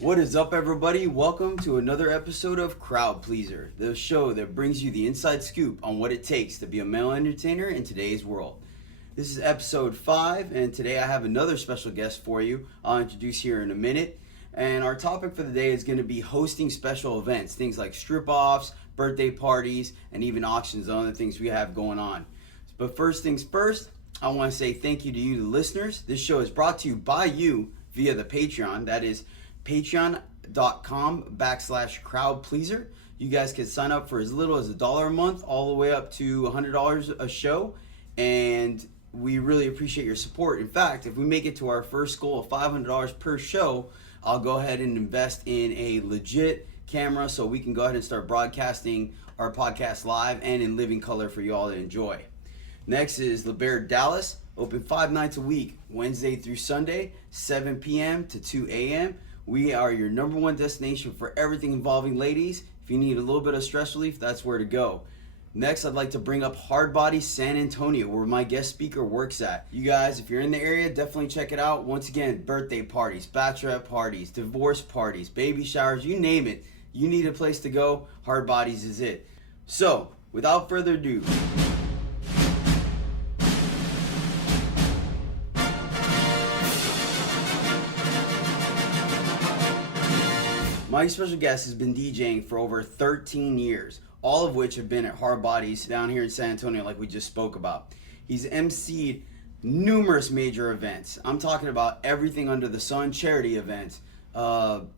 What is up, everybody? Welcome to another episode of Crowd Pleaser, the show that brings you the inside scoop on what it takes to be a male entertainer in today's world. This is episode 5, and today I have another special guest for you. I'll introduce here in a minute. And our topic for the day is going to be hosting special events, things like strip-offs, birthday parties, and even auctions and other things we have going on. But first things first, I want to say thank you to you, the listeners. This show is brought to you by you via the Patreon. That is patreon.com/crowdpleaser. You guys can sign up for as little as $1 a month, all the way up to $100 a show. And we really appreciate your support. In fact, if we make it to our first goal of $500 per show, I'll go ahead and invest in a legit camera so we can go ahead and start broadcasting our podcast live and in living color for you all to enjoy. Next is LeBaire Dallas, open 5 nights a week, Wednesday through Sunday, 7 p.m. to 2 a.m. We are your number one destination for everything involving ladies. If you need a little bit of stress relief, that's where to go. Next, I'd like to bring up Hard Body San Antonio, where my guest speaker works at. You guys, if you're in the area, definitely check it out. Once again, birthday parties, bachelorette parties, divorce parties, baby showers, you name it. You need a place to go, Hard Bodies is it. So, without further ado, my special guest has been DJing for over 13 years, all of which have been at Hard Bodies down here in San Antonio like we just spoke about. He's emceed numerous major events. I'm talking about everything under the sun, charity events,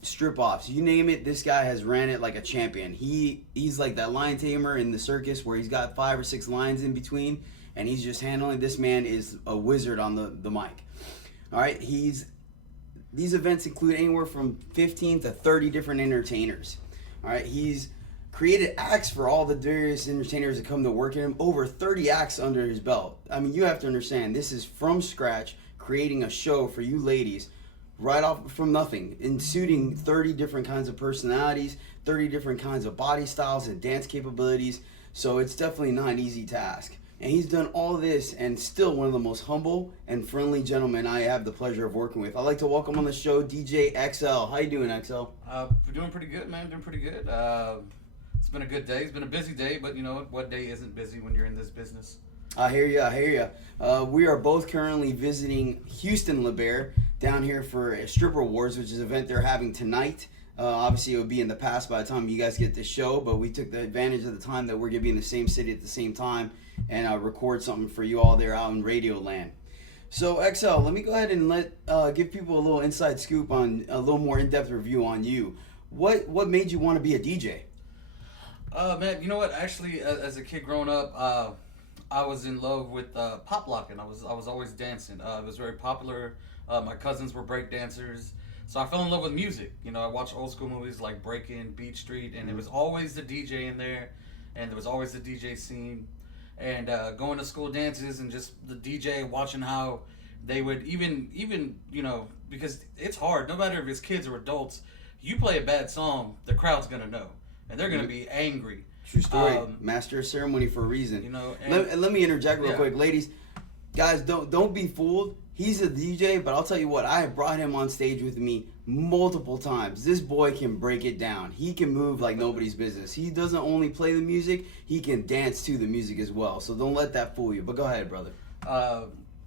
strip-offs, you name it, this guy has ran it like a champion. He's like that lion tamer in the circus where he's got 5 or 6 lions in between, and he's just handling. This man is a wizard on the mic. All right, these events include anywhere from 15 to 30 different entertainers. All right, he's created acts for all the various entertainers that come to work in him. Over 30 acts under his belt. I mean, you have to understand, this is from scratch, creating a show for you ladies right off from nothing, and suiting 30 different kinds of personalities, 30 different kinds of body styles and dance capabilities. So it's definitely not an easy task. And he's done all this and still one of the most humble and friendly gentlemen I have the pleasure of working with. I'd like to welcome on the show DJXL. How you doing, XL? We're doing pretty good, man. Doing pretty good. It's been a good day. It's been a busy day, but you know what day isn't busy when you're in this business? I hear you. We are both currently visiting Houston LeBaire down here for a Stripper Wars, which is an event they're having tonight. Obviously, it would be in the past by the time you guys get this show, but we took the advantage of the time that we're going to be in the same city at the same time and record something for you all there out in Radio Land. So, XL, let me go ahead and give people a little inside scoop on a little more in-depth review on you. What made you want to be a DJ? Man, you know what? Actually, as a kid growing up, I was in love with pop locking. I was always dancing. It was very popular. My cousins were break dancers. So I fell in love with music. You know, I watched old school movies like Breakin', Beat Street, and there was always the DJ in there, and there was always the DJ scene. And going to school dances and just the DJ, watching how they would even you know, because it's hard, no matter if it's kids or adults, you play a bad song, the crowd's going to know, and they're going to be angry. True story. Master of ceremony for a reason. You know, let me interject real quick. Ladies, guys, don't be fooled. He's a DJ, but I'll tell you what, I have brought him on stage with me multiple times. This boy can break it down. He can move like nobody's business. He doesn't only play the music, he can dance to the music as well. So don't let that fool you. But go ahead, brother.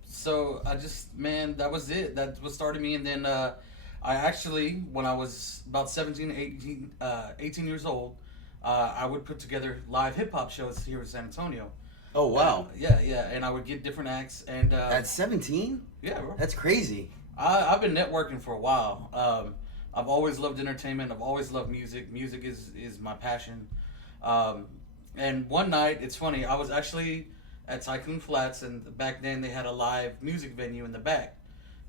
So I just, man, that was it. That was starting me. And then I actually, when I was about 17, 18 years old, I would put together live hip-hop shows here in San Antonio. Oh, wow. Yeah, and I would get different acts. And at 17? Yeah, bro. That's crazy. I've been networking for a while. I've always loved entertainment. I've always loved music. Music is my passion. And one night, it's funny, I was actually at Tycoon Flats, and back then they had a live music venue in the back.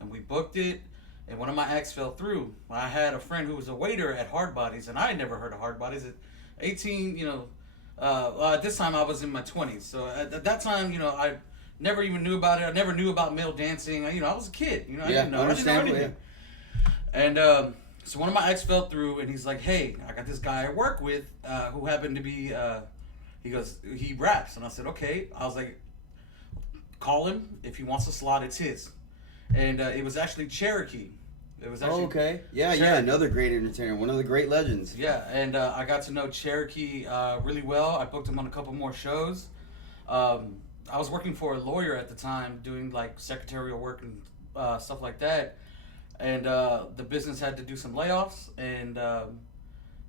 And we booked it, and one of my acts fell through. I had a friend who was a waiter at Hard Bodies, and I had never heard of Hard Bodies. At 18, you know, at this time I was in my 20s. So at that time, you know, I never even knew about it. I never knew about male dancing. You know, I was a kid. You know, I didn't know anything. And so one of my acts fell through, and he's like, "Hey, I got this guy I work with who happened to be." He goes, he raps, and I said, "Okay." I was like, "Call him if he wants a slot. It's his." And it was actually Cherokee. It was actually okay. Yeah, Cherokee. yeah, another great entertainer, one of the great legends. Yeah, and I got to know Cherokee really well. I booked him on a couple more shows. I was working for a lawyer at the time, doing like secretarial work and stuff like that. And the business had to do some layoffs, and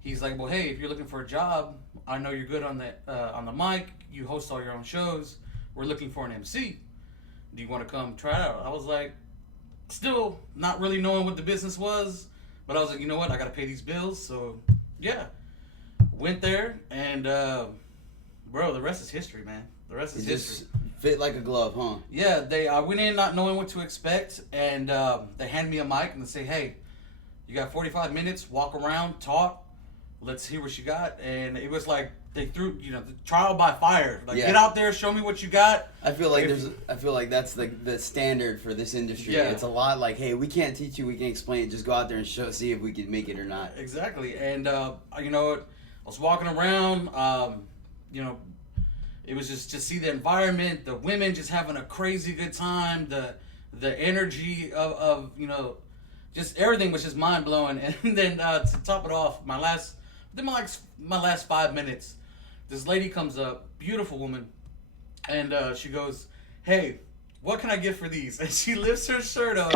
he's like, "Well, hey, if you're looking for a job, I know you're good on the mic. You host all your own shows. We're looking for an MC. Do you want to come try it out?" I was like, still not really knowing what the business was, but I was like, you know what? I got to pay these bills, so yeah, went there, and bro, the rest is history, man. The rest is history. Just fit like a glove, huh? Yeah, I went in not knowing what to expect, and they handed me a mic and they say, "Hey, you got 45 minutes. Walk around, talk. Let's hear what you got." And it was like they threw, the trial by fire. Like, get out there, show me what you got. I feel like that's the standard for this industry. Yeah. It's a lot like, hey, we can't teach you, we can explain it. Just go out there and see if we can make it or not. Exactly. And you know what? I was walking around. It was just to see the environment, the women just having a crazy good time, the energy of just everything was just mind blowing. And then to top it off, my last 5 minutes, this lady comes up, beautiful woman, and she goes, "Hey, what can I get for these?" And she lifts her shirt up,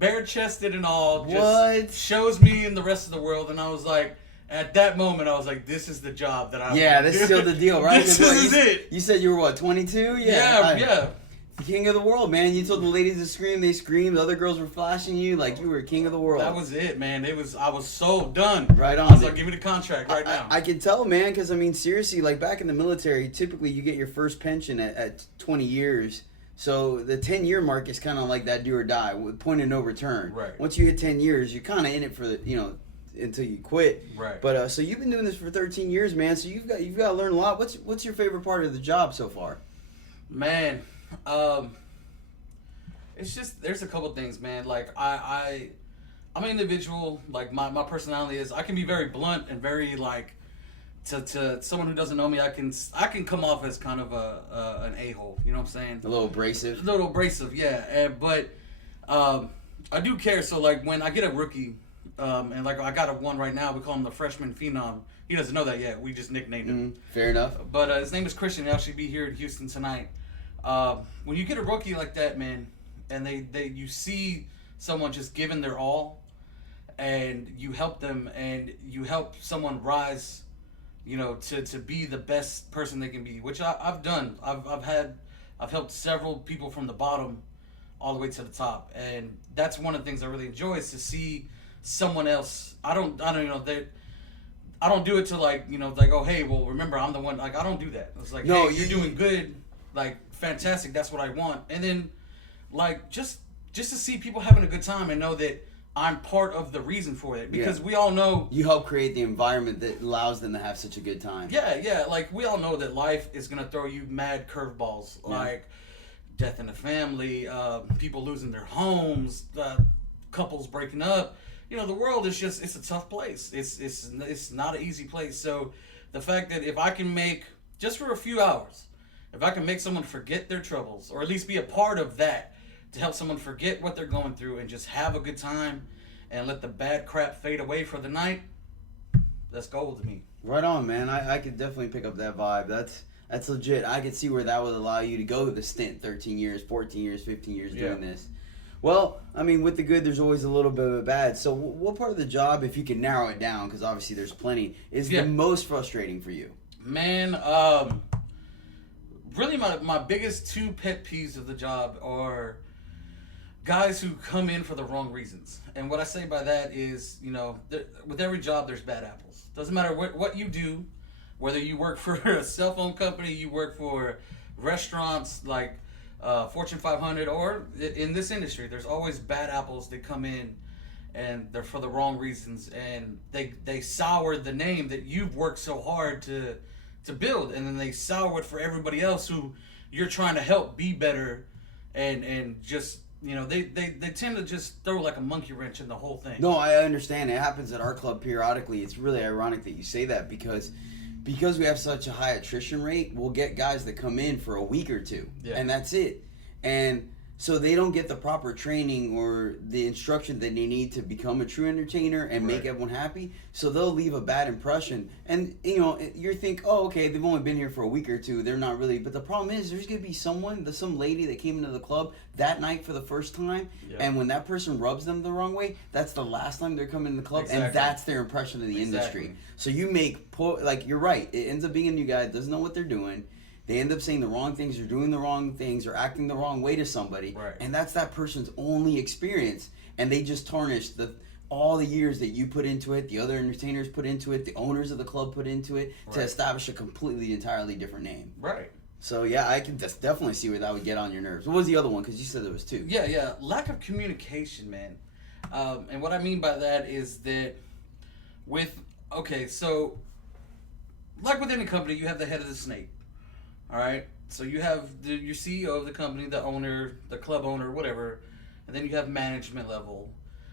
bare chested and all, just shows me and the rest of the world. And I was like, at that moment, I was like, this is the job that I want. Yeah, that's still the deal, right? This is it. You said you were what, 22? Yeah. The king of the world, man. You told the ladies to scream, they screamed. The other girls were flashing you like you were king of the world. That was it, man. I was so done. Right on. I was like, give me the contract right now. I can tell, man, because, I mean, seriously, like back in the military, typically you get your first pension at 20 years. So the 10-year mark is kind of like that do or die, with point of no return. Right. Once you hit 10 years, you're kind of in it for until you quit. Right. But so you've been doing this for 13 years, man. So you've got to learn a lot. What's your favorite part of the job so far? Man, it's just there's a couple things, man. Like I'm an individual. Like my personality is, I can be very blunt and very like to someone who doesn't know me. I can come off as kind of an a-hole. You know what I'm saying? A little abrasive. A little abrasive, yeah. But I do care. So like when I get a rookie. And like I got one right now, we call him the freshman phenom. He doesn't know that yet. We just nicknamed him. Fair enough. But his name is Christian. He'll actually be here in Houston tonight. When you get a rookie like that, man, and you see someone just giving their all, and you help them, and you help someone rise, to be the best person they can be, which I've done. I've helped several people from the bottom all the way to the top, and that's one of the things I really enjoy is to see someone else. I don't do it to like oh hey, well remember I'm the one, like I don't do that. It's like, no, hey, you're doing good, like fantastic, that's what I want. And then like just to see people having a good time and know that I'm part of the reason for it, because we all know you help create the environment that allows them to have such a good time. Yeah, like we all know that life is gonna throw you mad curveballs, like death in the family, people losing their homes, couples breaking up. The world is it's a tough place. It's not an easy place. So the fact that if I can make, just for a few hours, if I can make someone forget their troubles, or at least be a part of that, to help someone forget what they're going through and just have a good time and let the bad crap fade away for the night, that's gold to me. Right on, man. I could definitely pick up that vibe. That's legit. I could see where that would allow you to go the stint 13 years, 14 years, 15 years doing this. Well, I mean, with the good, there's always a little bit of a bad. So what part of the job, if you can narrow it down, because obviously there's plenty, is the most frustrating for you? Man, really my biggest two pet peeves of the job are guys who come in for the wrong reasons. And what I say by that is, with every job, there's bad apples. Doesn't matter what you do, whether you work for a cell phone company, you work for restaurants, like Fortune 500, or in this industry, there's always bad apples that come in and they're for the wrong reasons, and they sour the name that you've worked so hard to build, and then they sour it for everybody else who you're trying to help be better, and just they tend to just throw like a monkey wrench in the whole thing. No, I understand. It happens at our club periodically. It's really ironic that you say that, because we have such a high attrition rate, we'll get guys that come in for a week or two, and that's it. And so they don't get the proper training or the instruction that they need to become a true entertainer and make everyone happy. So they'll leave a bad impression. And you think, oh, okay, they've only been here for a week or two. They're not really. But the problem is, there's gonna be some lady that came into the club that night for the first time, and when that person rubs them the wrong way, that's the last time they're coming to the club, and that's their impression of the industry. So you make you're right. It ends up being a new guy that doesn't know what they're doing. They end up saying the wrong things, or doing the wrong things, or acting the wrong way to somebody, and that's that person's only experience, and they just tarnish all the years that you put into it, the other entertainers put into it, the owners of the club put into it, to establish a completely, entirely different name. Right. So yeah, I can definitely see where that would get on your nerves. What was the other one? Because you said there was two. Yeah. Lack of communication, man. And what I mean by that is that so like with any company, you have the head of the snake. All right, so you have your CEO of the company, the owner, the club owner, whatever, and then you have management level,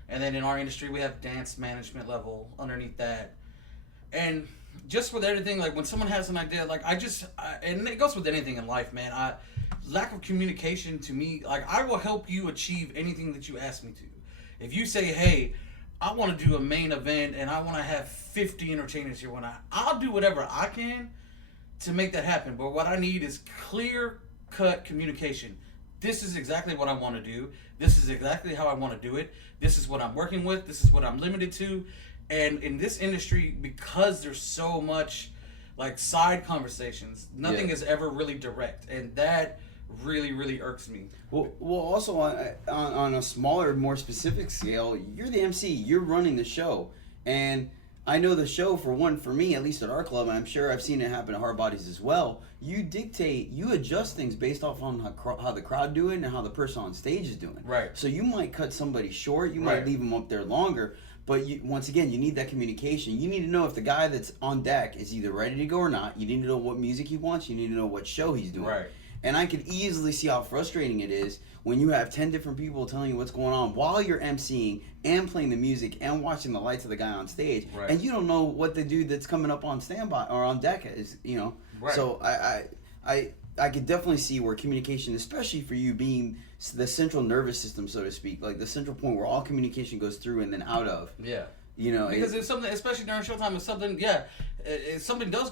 and then in our industry we have dance management level underneath that, and just with everything, like when someone has an idea, like and it goes with anything in life, man. Lack of communication to me, like I will help you achieve anything that you ask me to. If you say, hey, I want to do a main event and I want to have 50 entertainers here I'll do whatever I can to make that happen. But what I need is clear-cut communication. This is exactly what I want to do. This is exactly how I want to do it. This is what I'm working with. This is what I'm limited to. And in this industry, because there's so much like side conversations, nothing is ever really direct. And that really, really irks me. Well, also on a smaller, more specific scale, you're the MC. You're running the show. And I know the show, for me, at least at our club, and I'm sure I've seen it happen at Hard Bodies as well, you adjust things based off on how the crowd doing and how the person on stage is doing. Right. So you might cut somebody short, you might leave them up there longer, but once again, you need that communication. You need to know if the guy that's on deck is either ready to go or not. You need to know what music he wants. You need to know what show he's doing. Right. And I could easily see how frustrating it is when you have 10 different people telling you what's going on while you're emceeing and playing the music and watching the lights of the guy on stage, and you don't know what the dude that's coming up on standby or on deck is, Right. So I could definitely see where communication, especially for you being the central nervous system, so to speak, like the central point where all communication goes through and then out of. Yeah. Because if something, especially during showtime, if something does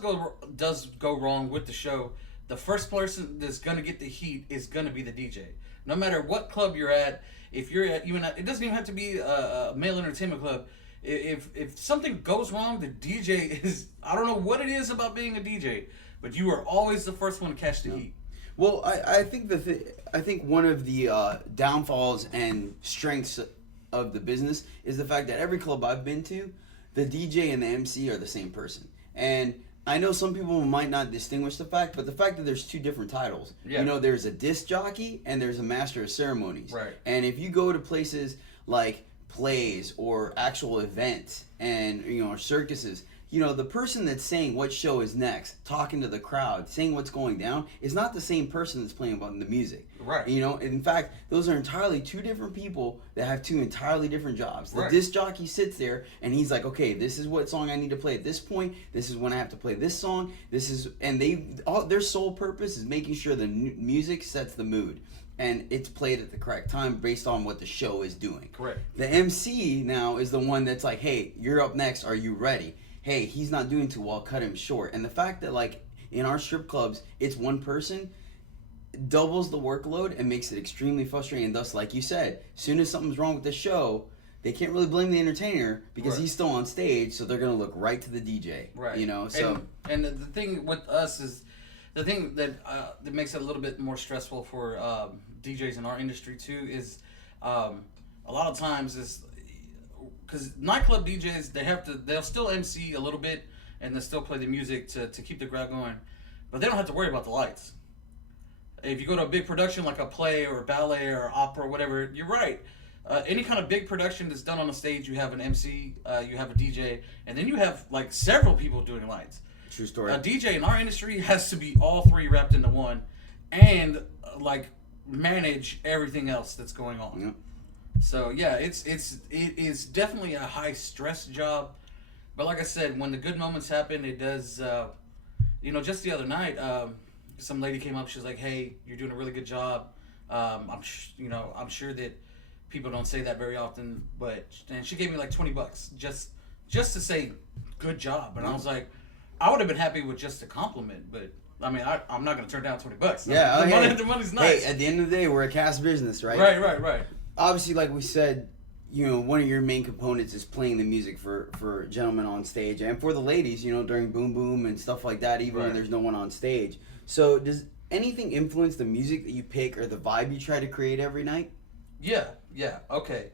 go wrong with the show, the first person that's gonna get the heat is gonna be the DJ. No matter what club you're at, if you're at it doesn't even have to be a male entertainment club. If something goes wrong, the DJ is, I don't know what it is about being a DJ, but you are always the first one to catch the heat. Well, I think I think one of the downfalls and strengths of the business is the fact that every club I've been to, the DJ and the MC are the same person. And I know some people might not distinguish the fact, but the fact that there's two different titles. Yeah. There's a disc jockey and there's a master of ceremonies. Right. And if you go to places like plays or actual events and, or circuses, the person that's saying what show is next, talking to the crowd, saying what's going down, is not the same person that's playing about the music. Right. In fact, those are entirely two different people that have two entirely different jobs. The disc jockey sits there and he's like, okay, this is what song I need to play at this point. This is when I have to play this song. Their sole purpose is making sure the music sets the mood. And it's played at the correct time based on what the show is doing. Correct. The MC now is the one that's like, hey, you're up next. Are you ready? Hey, he's not doing too well, cut him short. And the fact that, like, in our strip clubs, it's one person doubles the workload and makes it extremely frustrating. And thus, like you said, as soon as something's wrong with the show, they can't really blame the entertainer because he's still on stage, so they're going to look right to the DJ. Right. So. And the thing with us is, the thing that makes it a little bit more stressful for DJs in our industry, too, is a lot of times is, because nightclub DJs, they'll still MC a little bit and they'll still play the music to keep the crowd going, but they don't have to worry about the lights. If you go to a big production like a play or a ballet or opera or whatever, you're right. Any kind of big production that's done on a stage, you have an MC, you have a DJ, and then you have like several people doing lights. True story. A DJ in our industry has to be all three wrapped into one and manage everything else that's going on. Yep. So yeah, it is definitely a high stress job, but like I said, when the good moments happen, it does. Just the other night, some lady came up. She's like, "Hey, you're doing a really good job. I'm sure that people don't say that very often, but and she gave me like $20 just to say good job, and I was like, I would have been happy with just a compliment, but I mean, I'm not gonna turn down $20. Yeah, the money's nice. Hey, at the end of the day, we're a cash business, right? Right. Obviously, like we said, one of your main components is playing the music for gentlemen on stage and for the ladies, during Boom Boom and stuff like that, even when there's no one on stage. So does anything influence the music that you pick or the vibe you try to create every night? Yeah, okay.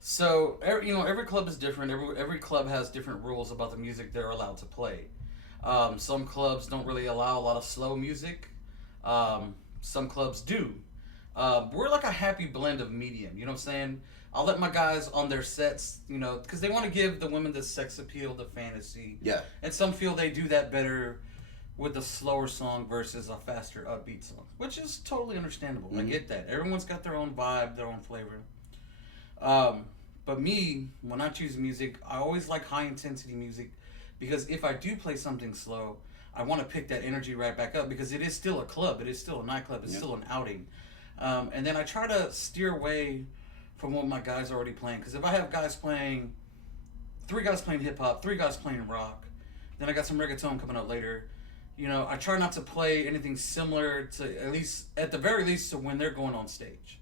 So, every club is different. Every club has different rules about the music they're allowed to play. Some clubs don't really allow a lot of slow music. Some clubs do. We're like a happy blend of medium, you know what I'm saying? I'll let my guys on their sets, because they want to give the women the sex appeal, the fantasy. Yeah. And some feel they do that better with a slower song versus a faster, upbeat song, which is totally understandable. I get that. Everyone's got their own vibe, their own flavor. But me, when I choose music, I always like high intensity music, because if I do play something slow, I want to pick that energy right back up, because it is still a club, it is still a nightclub, it's still an outing. And then I try to steer away from what my guys are already playing, because if I have three guys playing hip hop, three guys playing rock, then I got some reggaeton coming up later. I try not to play anything similar to, at the very least, to when they're going on stage.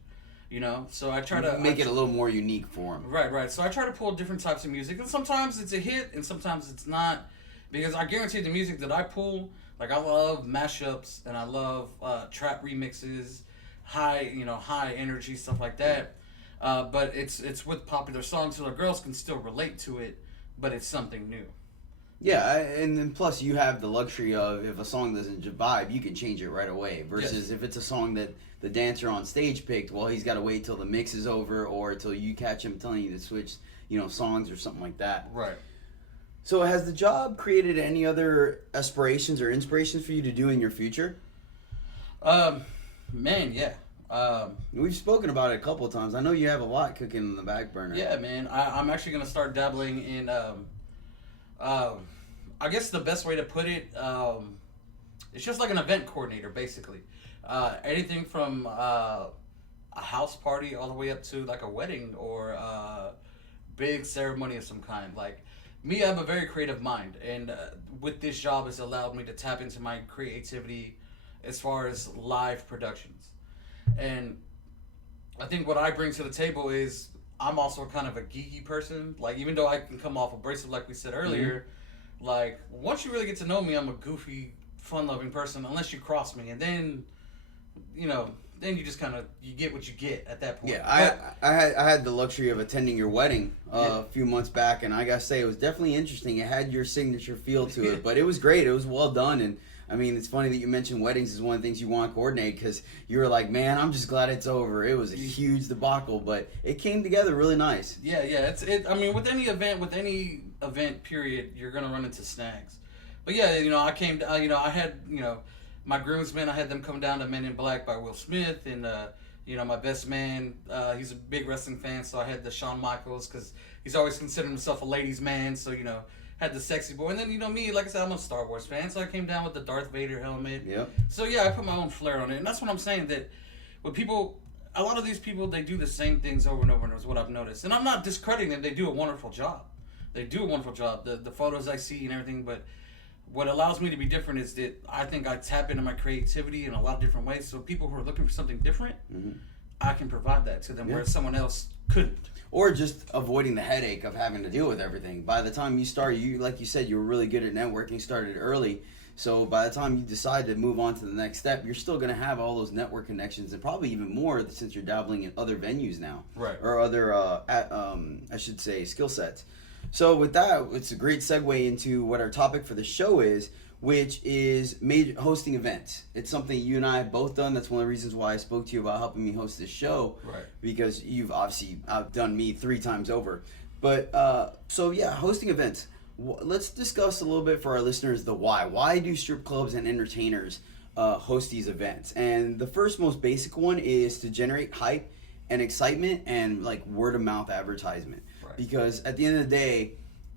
So I try to make it a little more unique for them. Right. So I try to pull different types of music, and sometimes it's a hit, and sometimes it's not. Because I guarantee the music that I pull, like, I love mashups, and I love trap remixes, high energy stuff like that. But it's with popular songs, so the girls can still relate to it, but it's something new. Yeah, and then plus you have the luxury of, if a song doesn't vibe, you can change it right away. Versus if it's a song that the dancer on stage picked, well, he's got to wait till the mix is over or till you catch him telling you to switch, songs or something like that. Right. So has the job created any other aspirations or inspirations for you to do in your future? Man, yeah. We've spoken about it a couple of times. I know you have a lot cooking in the back burner. Yeah, man. I'm actually going to start dabbling in, I guess the best way to put it, it's just like an event coordinator, basically. Anything from a house party all the way up to like a wedding or a big ceremony of some kind. Like, me, I have a very creative mind, and with this job, it's allowed me to tap into my creativity as far as live productions. And I think what I bring to the table is I'm also kind of a geeky person. Like, even though I can come off abrasive, like we said earlier, like, once you really get to know me, I'm a goofy, fun-loving person, unless you cross me. And then, then you just kind of, you get what you get at that point. Yeah, I had the luxury of attending your wedding a few months back, and I gotta say, it was definitely interesting. It had your signature feel to it, but it was great. It was well done, and I mean, it's funny that you mentioned weddings is one of the things you want to coordinate, because you were like, man, I'm just glad it's over. It was a huge debacle, but it came together really nice. Yeah. I mean, with any event period, you're gonna run into snags. But yeah, I had my groomsmen. I had them come down to Men in Black by Will Smith, and my best man, he's a big wrestling fan, so I had the Shawn Michaels, because he's always considered himself a ladies' man, so had the sexy boy. And then, me, like I said, I'm a Star Wars fan, so I came down with the Darth Vader helmet. Yep. So, yeah, I put my own flair on it. And that's what I'm saying, that with people, a lot of these people, they do the same things over and over, and is what I've noticed. And I'm not discrediting them. They do a wonderful job. The photos I see and everything, but what allows me to be different is that I think I tap into my creativity in a lot of different ways. So people who are looking for something different, I can provide that to them, whereas someone else couldn't. Or just avoiding the headache of having to deal with everything. By the time you start, like you said, you were really good at networking, started early. So by the time you decide to move on to the next step, you're still going to have all those network connections, and probably even more since you're dabbling in other venues now. Right. Or other, I should say, skill sets. So with that, it's a great segue into what our topic for the show is, which is hosting events. It's something you and I have both done. That's one of the reasons why I spoke to you about helping me host this show. Right. Because you've obviously outdone me 3 times over. But, so yeah, hosting events. Let's discuss a little bit for our listeners the why. Why do strip clubs and entertainers host these events? And the first, most basic one is to generate hype and excitement and like word of mouth advertisement. Right. Because at the end of the day,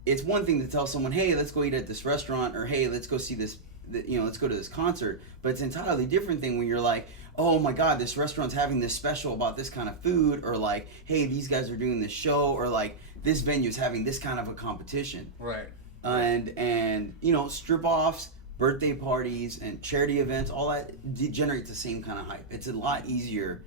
it's one thing to tell someone, hey, let's go eat at this restaurant, or hey, let's go see this, let's go to this concert. But it's an entirely different thing when you're like, oh my God, this restaurant's having this special about this kind of food, or like, hey, these guys are doing this show, or like this venue's having this kind of a competition. Right. And you know, strip offs, birthday parties, and charity events, all that generates the same kind of hype. It's a lot easier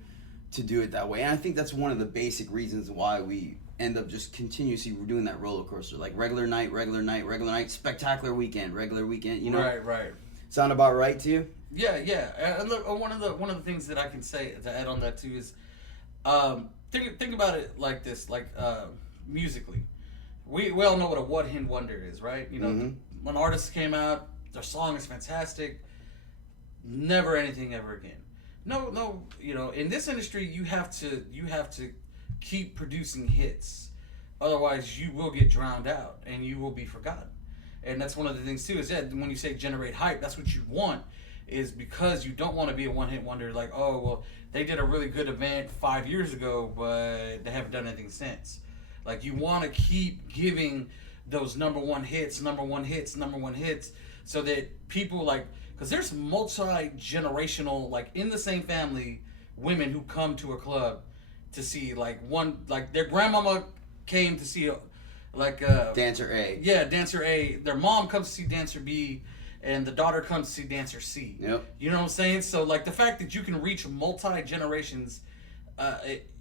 to do it that way, and I think that's one of the basic reasons why we end up just continuously doing that roller coaster, like regular night, spectacular weekend, regular weekend. You know, Right. Sound about right to you? Yeah. And look, one of the things that I can say to add on that too is, think about it like this, like musically, we all know what a one-hit wonder is, right? You know, when artists came out, their song is fantastic, never anything ever again. No, you know, in this industry, you have to keep producing hits, otherwise you will get drowned out and you will be forgotten. And that's one of the things too, is that when you say generate hype, that's what you want, is because you don't want to be a one-hit wonder, like, oh, well, they did a really good event 5 years ago, but they haven't done anything since. Like, you want to keep giving those number one hits, so that people, like, because there's multi-generational, like, in the same family, women who come to a club to see, like, their grandmama came to see, Dancer A. Yeah, Dancer A. Their mom comes to see Dancer B, and the daughter comes to see Dancer C. Yep. You know what I'm saying? So, like, the fact that you can reach multi-generations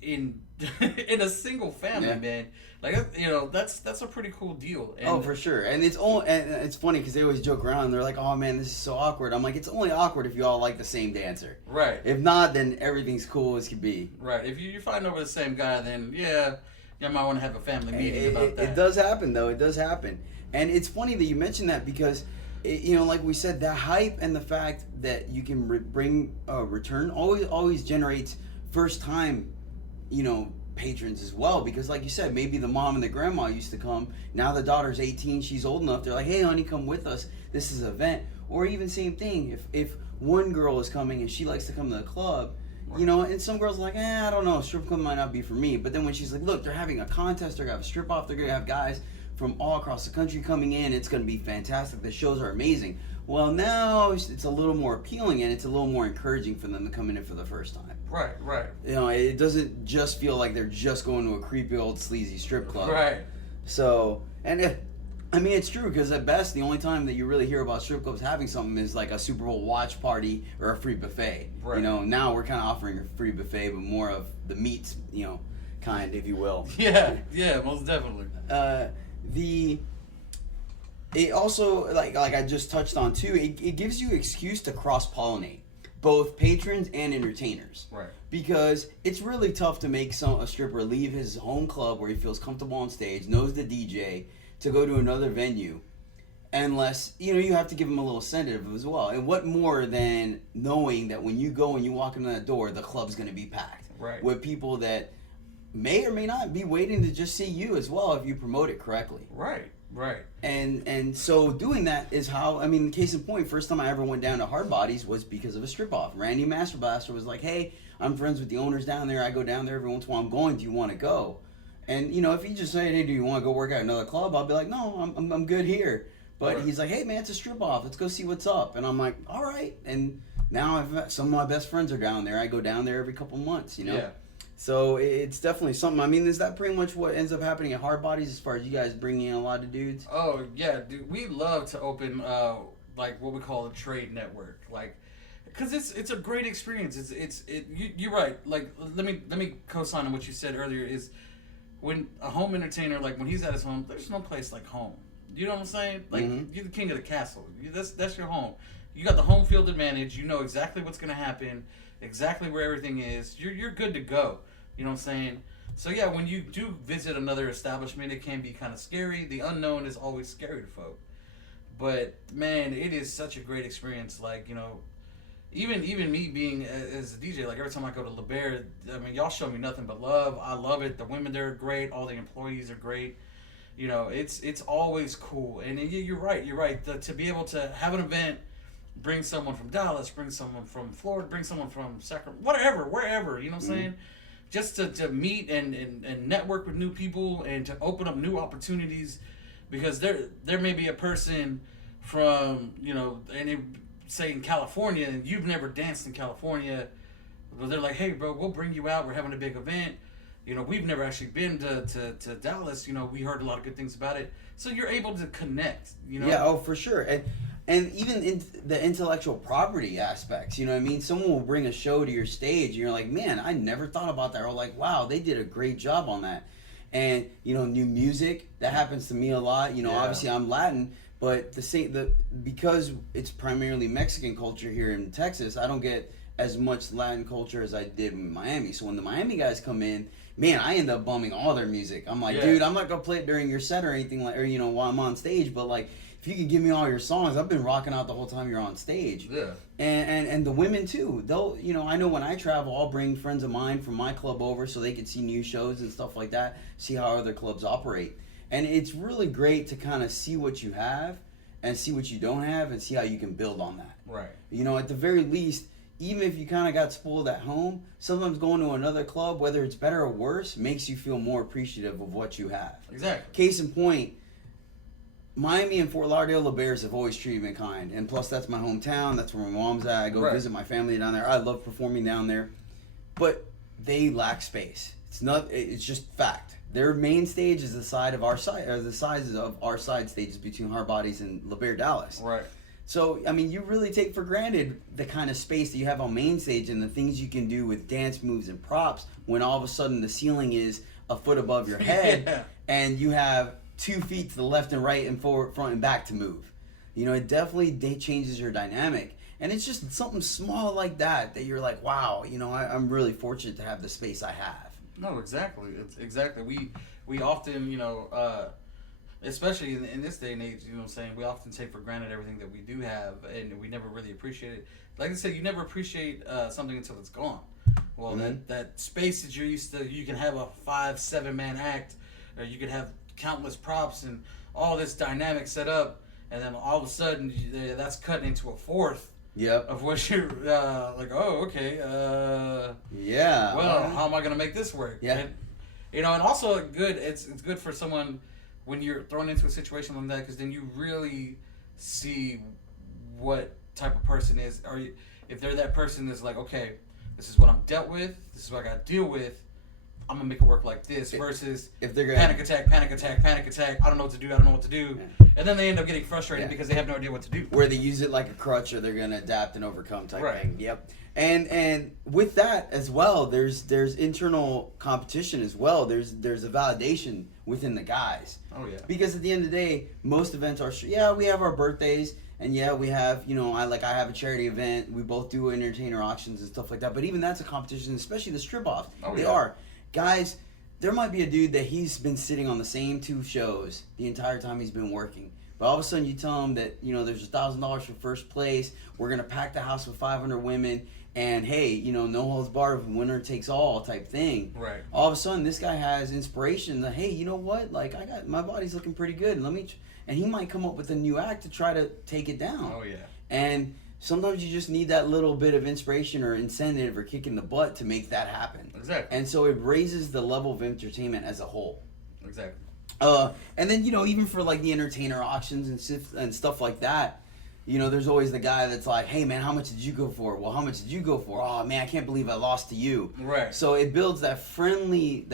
in in a single family, man, like, you know, that's a pretty cool deal. And for sure. And it's funny because they always joke around. They're like, oh man, this is so awkward. I'm like, it's only awkward if you all like the same dancer. Right. If not, then everything's cool as can be. Right. If you find over the same guy, then yeah, you might want to have a family meeting about that. It does happen though. It does happen. And it's funny that you mentioned that because, you know, like we said, that hype and the fact that you can bring a return always generates first time, you know, patrons as well, because like you said, maybe the mom and the grandma used to come, now the daughter's 18, she's old enough, they're like, hey honey, come with us, this is an event. Or even same thing, if one girl is coming and she likes to come to the club, you know, and some girls are like, I don't know, strip club might not be for me. But then when she's like, look, they're having a contest, they're gonna have a strip off, they're gonna have guys from all across the country coming in, it's gonna be fantastic, the shows are amazing. Well, now it's a little more appealing and it's a little more encouraging for them to come in for the first time. Right. You know, it doesn't just feel like they're just going to a creepy old sleazy strip club. Right. So, and I mean, it's true, because at best, the only time that you really hear about strip clubs having something is like a Super Bowl watch party or a free buffet. Right. You know, now we're kind of offering a free buffet, but more of the meats, you know, kind, if you will. Yeah, most definitely. It also, like I just touched on too, it gives you an excuse to cross-pollinate both patrons and entertainers. Right. Because it's really tough to make a stripper leave his home club where he feels comfortable on stage, knows the DJ, to go to another venue, unless, you know, you have to give him a little incentive as well. And what more than knowing that when you go and you walk into that door, the club's going to be packed. Right. With people that may or may not be waiting to just see you as well if you promote it correctly. Right. And so doing that is how, I mean, case in point, first time I ever went down to Hard Bodies was because of a strip off. Randy Master Blaster was like, hey, I'm friends with the owners down there. I go down there every once in a while. I'm going. Do you want to go? And, you know, if he just said, hey, do you want to go work at another club? I'll be like, no, I'm good here. But he's like, hey, man, it's a strip off. Let's go see what's up. And I'm like, all right. And now some of my best friends are down there. I go down there every couple months, you know? Yeah. So it's definitely something. I mean, is that pretty much what ends up happening at Hard Bodies as far as you guys bringing in a lot of dudes? Oh, yeah, dude. We love to open, like, what we call a trade network. Like, because it's a great experience. You're right. Like, let me co-sign on what you said earlier, is when a home entertainer, like, when he's at his home, there's no place like home. You know what I'm saying? Like, you're the king of the castle. That's your home. You got the home field advantage. You know exactly what's going to happen, exactly where everything is. You're good to go. You know what I'm saying? So, yeah, when you do visit another establishment, it can be kind of scary. The unknown is always scary to folk. But, man, it is such a great experience. Like, you know, even me being as a DJ, like, every time I go to La Bear, I mean, y'all show me nothing but love. I love it. The women there are great. All the employees are great. You know, it's always cool. And you're right. To be able to have an event, bring someone from Dallas, bring someone from Florida, bring someone from Sacramento, wherever, you know what I'm saying? Just to meet and network with new people and to open up new opportunities, because there may be a person from, you know, say in California, and you've never danced in California, But they're like, hey, bro, we'll bring you out. We're having a big event. You know, we've never actually been to Dallas. You know, we heard a lot of good things about it. So you're able to connect, you know? Yeah, oh, for sure. And even in the intellectual property aspects, you know what I mean? Someone will bring a show to your stage, and you're like, man, I never thought about that. Or like, wow, they did a great job on that. And, you know, new music, that happens to me a lot. You know, obviously I'm Latin, but because it's primarily Mexican culture here in Texas, I don't get as much Latin culture as I did in Miami. So when the Miami guys come in, man, I end up bumming all their music. I'm like, dude, I'm not gonna play it during your set or anything like, or you know, while I'm on stage. But like, if you can give me all your songs, I've been rocking out the whole time you're on stage. Yeah. And the women too. They'll, you know, I know when I travel, I'll bring friends of mine from my club over so they can see new shows and stuff like that, see how other clubs operate. And it's really great to kind of see what you have and see what you don't have and see how you can build on that. Right. You know, at the very least, even if you kind of got spoiled at home, sometimes going to another club, whether it's better or worse, makes you feel more appreciative of what you have. Exactly. Case in point, Miami and Fort Lauderdale, La Bears have always treated me kind. And plus, that's my hometown. That's where my mom's at. I go visit my family down there. I love performing down there. But they lack space. It's just fact. Their main stage is the size of our side stages between Hard Bodies and La Bear, Dallas. Right. So, I mean, you really take for granted the kind of space that you have on main stage and the things you can do with dance moves and props when all of a sudden the ceiling is a foot above your head and you have 2 feet to the left and right and forward, front and back to move. You know, it definitely changes your dynamic. And it's just something small like that you're like, wow, you know, I'm really fortunate to have the space I have. No, exactly. Exactly. We often, you know, especially in this day and age, you know what I'm saying, we often take for granted everything that we do have, and we never really appreciate it. Like I said, you never appreciate something until it's gone. Well, that space that you're used to, you can have a 5-7 man act, or you could have countless props and all this dynamic set up, and then all of a sudden that's cut into a fourth. Yep. Of what you're like, oh, okay. Yeah. Well, how am I gonna make this work? Yeah. And, you know, and also it's good for someone when you're thrown into a situation like that, because then you really see what type of person is, or if they're that person that's like, okay, this is what I'm dealt with, this is what I got to deal with, I'm gonna make it work like this, versus if they're gonna panic attack, I don't know what to do, and then they end up getting frustrated because they have no idea what to do. Where they use it like a crutch, or they're gonna adapt and overcome type thing. Yep. And with that as well, there's internal competition as well. There's a validation within the guys. Oh yeah. Because at the end of the day, most events are we have our birthdays, and we have, you know, I have a charity event. We both do entertainer auctions and stuff like that. But even that's a competition, especially the strip offs. They are. Guys, there might be a dude that he's been sitting on the same 2 shows the entire time he's been working. But all of a sudden you tell him that, you know, there's $1,000 for first place. We're going to pack the house with 500 women. And, hey, you know, no holds barred, winner takes all type thing. Right. All of a sudden this guy has inspiration that, hey, you know what? Like, my body's looking pretty good. And he might come up with a new act to try to take it down. Oh, yeah. And sometimes you just need that little bit of inspiration or incentive or kick in the butt to make that happen. Exactly. And so it raises the level of entertainment as a whole. Exactly. And then, you know, even for like the entertainer auctions and stuff like that, you know, there's always the guy that's like, hey man, how much did you go for? Well, how much did you go for? Oh man, I can't believe I lost to you. Right. So it builds that friendly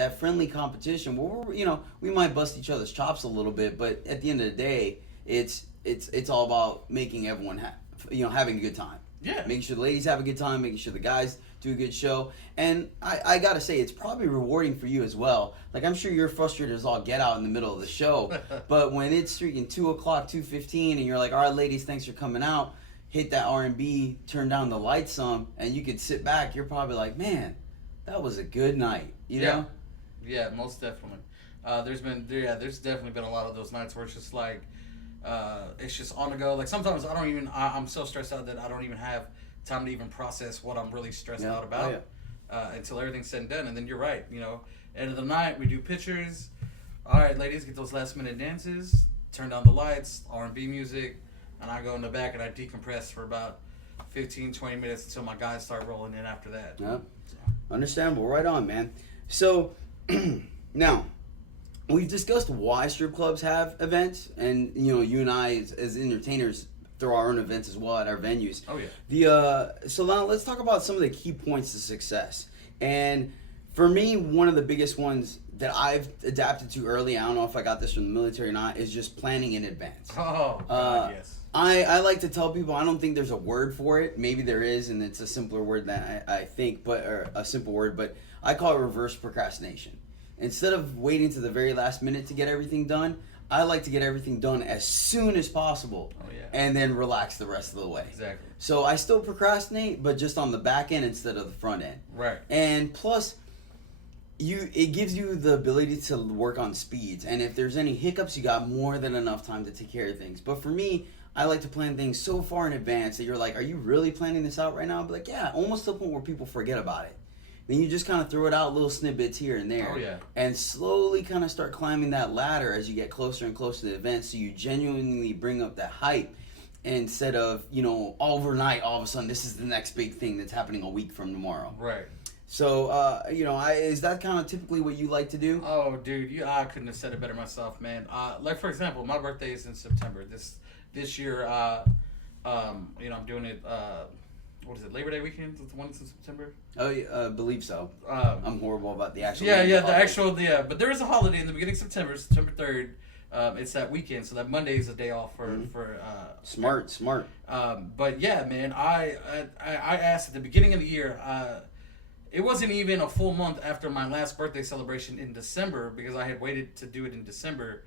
competition where we might bust each other's chops a little bit, but at the end of the day, it's all about making everyone having a good time. Yeah. Making sure the ladies have a good time, making sure the guys do a good show. And I gotta say, it's probably rewarding for you as well. Like, I'm sure you're frustrated as all get out in the middle of the show. But when it's freaking 2 o'clock, 2:15, and you're like, all right, ladies, thanks for coming out, hit that R&B, turn down the lights some, and you could sit back, you're probably like, man, that was a good night. You know? Yeah, most definitely. There's definitely been a lot of those nights where it's just like, it's just on the go. Like, sometimes I'm so stressed out that I don't even have time to even process what I'm really stressed out about until everything's said and done. And then you're right, you know, end of the night, we do pictures. All right, ladies, get those last minute dances, turn down the lights, R&B music, and I go in the back and I decompress for about 15-20 minutes until my guys start rolling in after that. Yeah. Understandable. Right on, man. So now, we've discussed why strip clubs have events, and, you know, you and I as entertainers throw our own events as well at our venues. Oh, yeah. So now let's talk about some of the key points to success. And for me, one of the biggest ones that I've adapted to early, I don't know if I got this from the military or not, is just planning in advance. Oh, God, yes. I like to tell people I don't think there's a word for it. Maybe there is, and it's a simpler word than I think, or a simple word, but I call it reverse procrastination. Instead of waiting to the very last minute to get everything done, I like to get everything done as soon as possible. Oh, yeah. And then relax the rest of the way. Exactly. So I still procrastinate, but just on the back end instead of the front end. Right. And plus, it gives you the ability to work on speeds. And if there's any hiccups, you got more than enough time to take care of things. But for me, I like to plan things so far in advance that you're like, are you really planning this out right now? I'll be like, yeah, almost to the point where people forget about it. Then you just kind of throw it out, little snippets here and there. Oh, yeah. And slowly kind of start climbing that ladder as you get closer and closer to the event, so you genuinely bring up that hype instead of, overnight, all of a sudden, this is the next big thing that's happening a week from tomorrow. Right. So, is that kind of typically what you like to do? Oh, dude, I couldn't have said it better myself, man. Like, for example, my birthday is in September. This year, I'm doing it, what is it, Labor Day weekend? Is it the one that's in September? Oh, yeah, I believe so. I'm horrible about the actual. But there is a holiday in the beginning of September, September 3rd. It's that weekend, so that Monday is a day off for Smart. But yeah, man, I asked at the beginning of the year. It wasn't even a full month after my last birthday celebration in December, because I had waited to do it in December,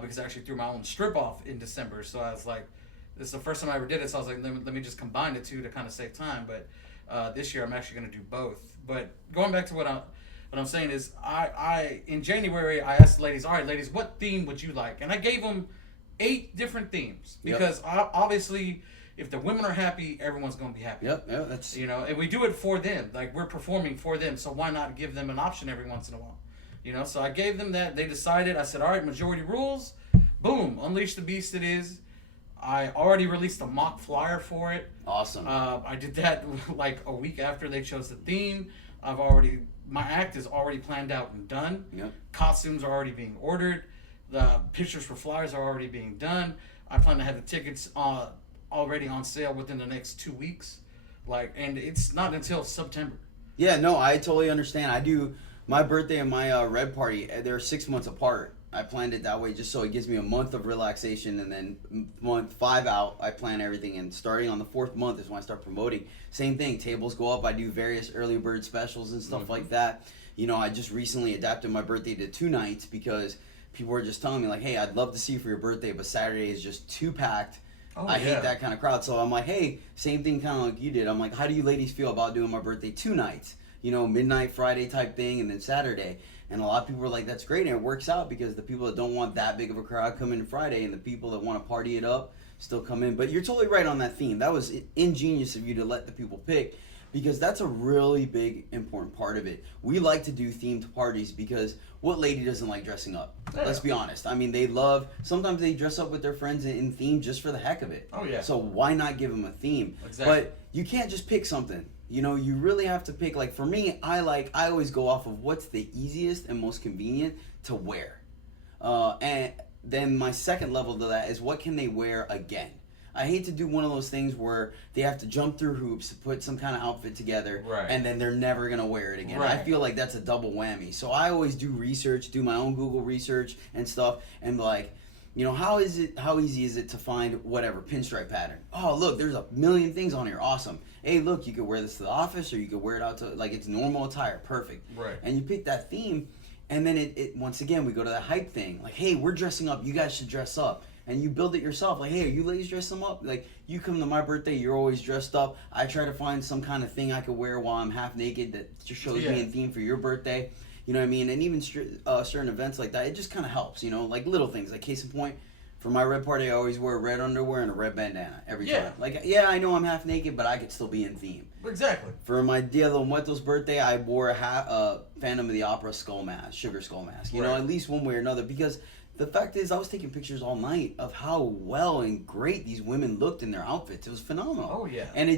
because I actually threw my own strip off in December. So I was like, this is the first time I ever did it, so I was like, let me just combine the two to kind of save time. But this year I'm actually going to do both. But going back to what I'm saying is, I in January I asked the ladies, all right, ladies, what theme would you like? And I gave them 8 different themes, because obviously, if the women are happy, everyone's going to be happy. Yep, that's... And we do it for them. Like, we're performing for them, so why not give them an option every once in a while? So I gave them that. They decided. I said, all right, majority rules. Boom. Unleash the beast it is. I already released a mock flyer for it. Awesome. I did that like a week after they chose the theme. My act is already planned out and done. Yep. Costumes are already being ordered. The pictures for flyers are already being done. I plan to have the tickets already on sale within the next 2 weeks, and it's not until September. Yeah, no, I totally understand. I do my birthday and my red party, they're 6 months apart. I planned it that way just so it gives me a month of relaxation, and then month 5 out I plan everything, and starting on the 4th month is when I start promoting. Same thing, tables go up. I do various early bird specials and stuff like that. I just recently adapted my birthday to 2 nights because people were just telling me like, hey, I'd love to see you for your birthday, but Saturday is just too packed. I hate that kind of crowd. So I'm like, hey, same thing kind of like you did. I'm like, how do you ladies feel about doing my birthday 2 nights? Midnight Friday type thing, and then Saturday. And a lot of people were like, that's great. And it works out because the people that don't want that big of a crowd come in Friday, and the people that want to party it up still come in. But you're totally right on that theme. That was ingenious of you to let the people pick, because that's a really big, important part of it. We like to do themed parties because what lady doesn't like dressing up? Yeah. Let's be honest. I mean, sometimes they dress up with their friends in theme just for the heck of it. Oh, yeah. So why not give them a theme? Exactly. But you can't just pick something. You really have to pick. Like for me, I always go off of what's the easiest and most convenient to wear. And then my second level to that is what can they wear again? I hate to do one of those things where they have to jump through hoops to put some kind of outfit together, right, and then they're never going to wear it again. Right. I feel like that's a double whammy. So I always do research, do my own Google research and stuff, and how easy is it to find whatever pinstripe pattern? Oh, look, there's a million things on here. Awesome. Hey, look, you could wear this to the office, or you could wear it out to, it's normal attire. Perfect. Right. And you pick that theme, and then it once again, we go to that hype thing. Like, hey, we're dressing up. You guys should dress up. And you build it yourself. Like, hey, are you ladies dress them up? Like, you come to my birthday, you're always dressed up. I try to find some kind of thing I could wear while I'm half naked that just shows me in theme for your birthday. You know what I mean? And even certain events like that, it just kind of helps, like little things. Like, case in point, for my red party, I always wear red underwear and a red bandana every time. Like, I know I'm half naked, but I could still be in theme. Exactly. For my Dia de los Muertos birthday, I wore a Phantom of the Opera sugar skull mask. At least one way or another, because the fact is, I was taking pictures all night of how well and great these women looked in their outfits. It was phenomenal. Oh, yeah. And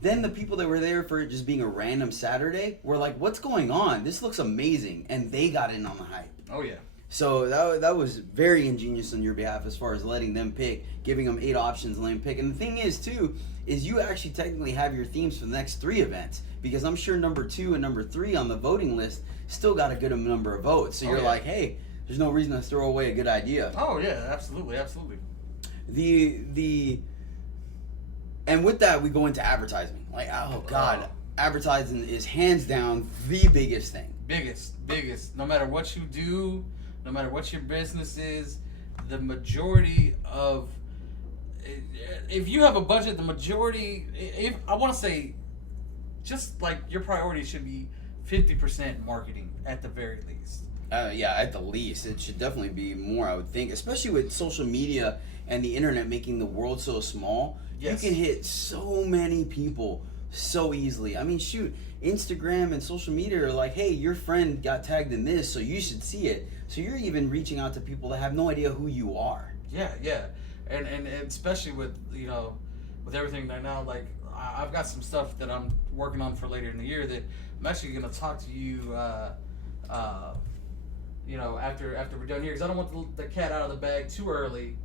then the people that were there for it just being a random Saturday were like, what's going on? This looks amazing. And they got in on the hype. Oh, yeah. So that was very ingenious on your behalf as far as letting them pick, giving them 8 options, and letting them pick. And the thing is too, is you actually technically have your themes for the next 3 events, because I'm sure number 2 and number 3 on the voting list still got a good number of votes. So you're like, hey, there's no reason to throw away a good idea. Oh yeah, absolutely. And with that we go into advertising. Like, oh god, advertising is hands down the biggest thing. Biggest. No matter what you do, no matter what your business is, the majority of, if you have a budget, the majority, if I want to say, just like your priority should be 50% marketing at the very least. Yeah, at the least. It should definitely be more, I would think, especially with social media and the internet making the world so small. Yes. You can hit so many people so easily. I mean, shoot, Instagram and social media are like, hey, your friend got tagged in this, so you should see it. So you're even reaching out to people that have no idea who you are. Yeah. And especially with, with everything right now, like, I've got some stuff that I'm working on for later in the year that I'm actually going to talk to you, after we're done here, because I don't want the cat out of the bag too early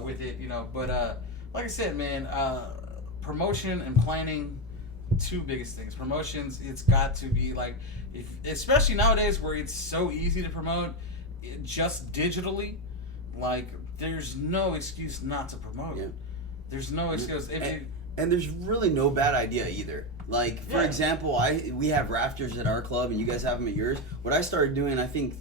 with it, But like I said, man, promotion and planning, 2 biggest things. Promotions, it's got to be like, especially nowadays where it's so easy to promote just digitally, like, there's no excuse not to promote. Yeah. There's no excuse. And there's really no bad idea either. Like, for example, we have rafters at our club, and you guys have them at yours. What I started doing, I think,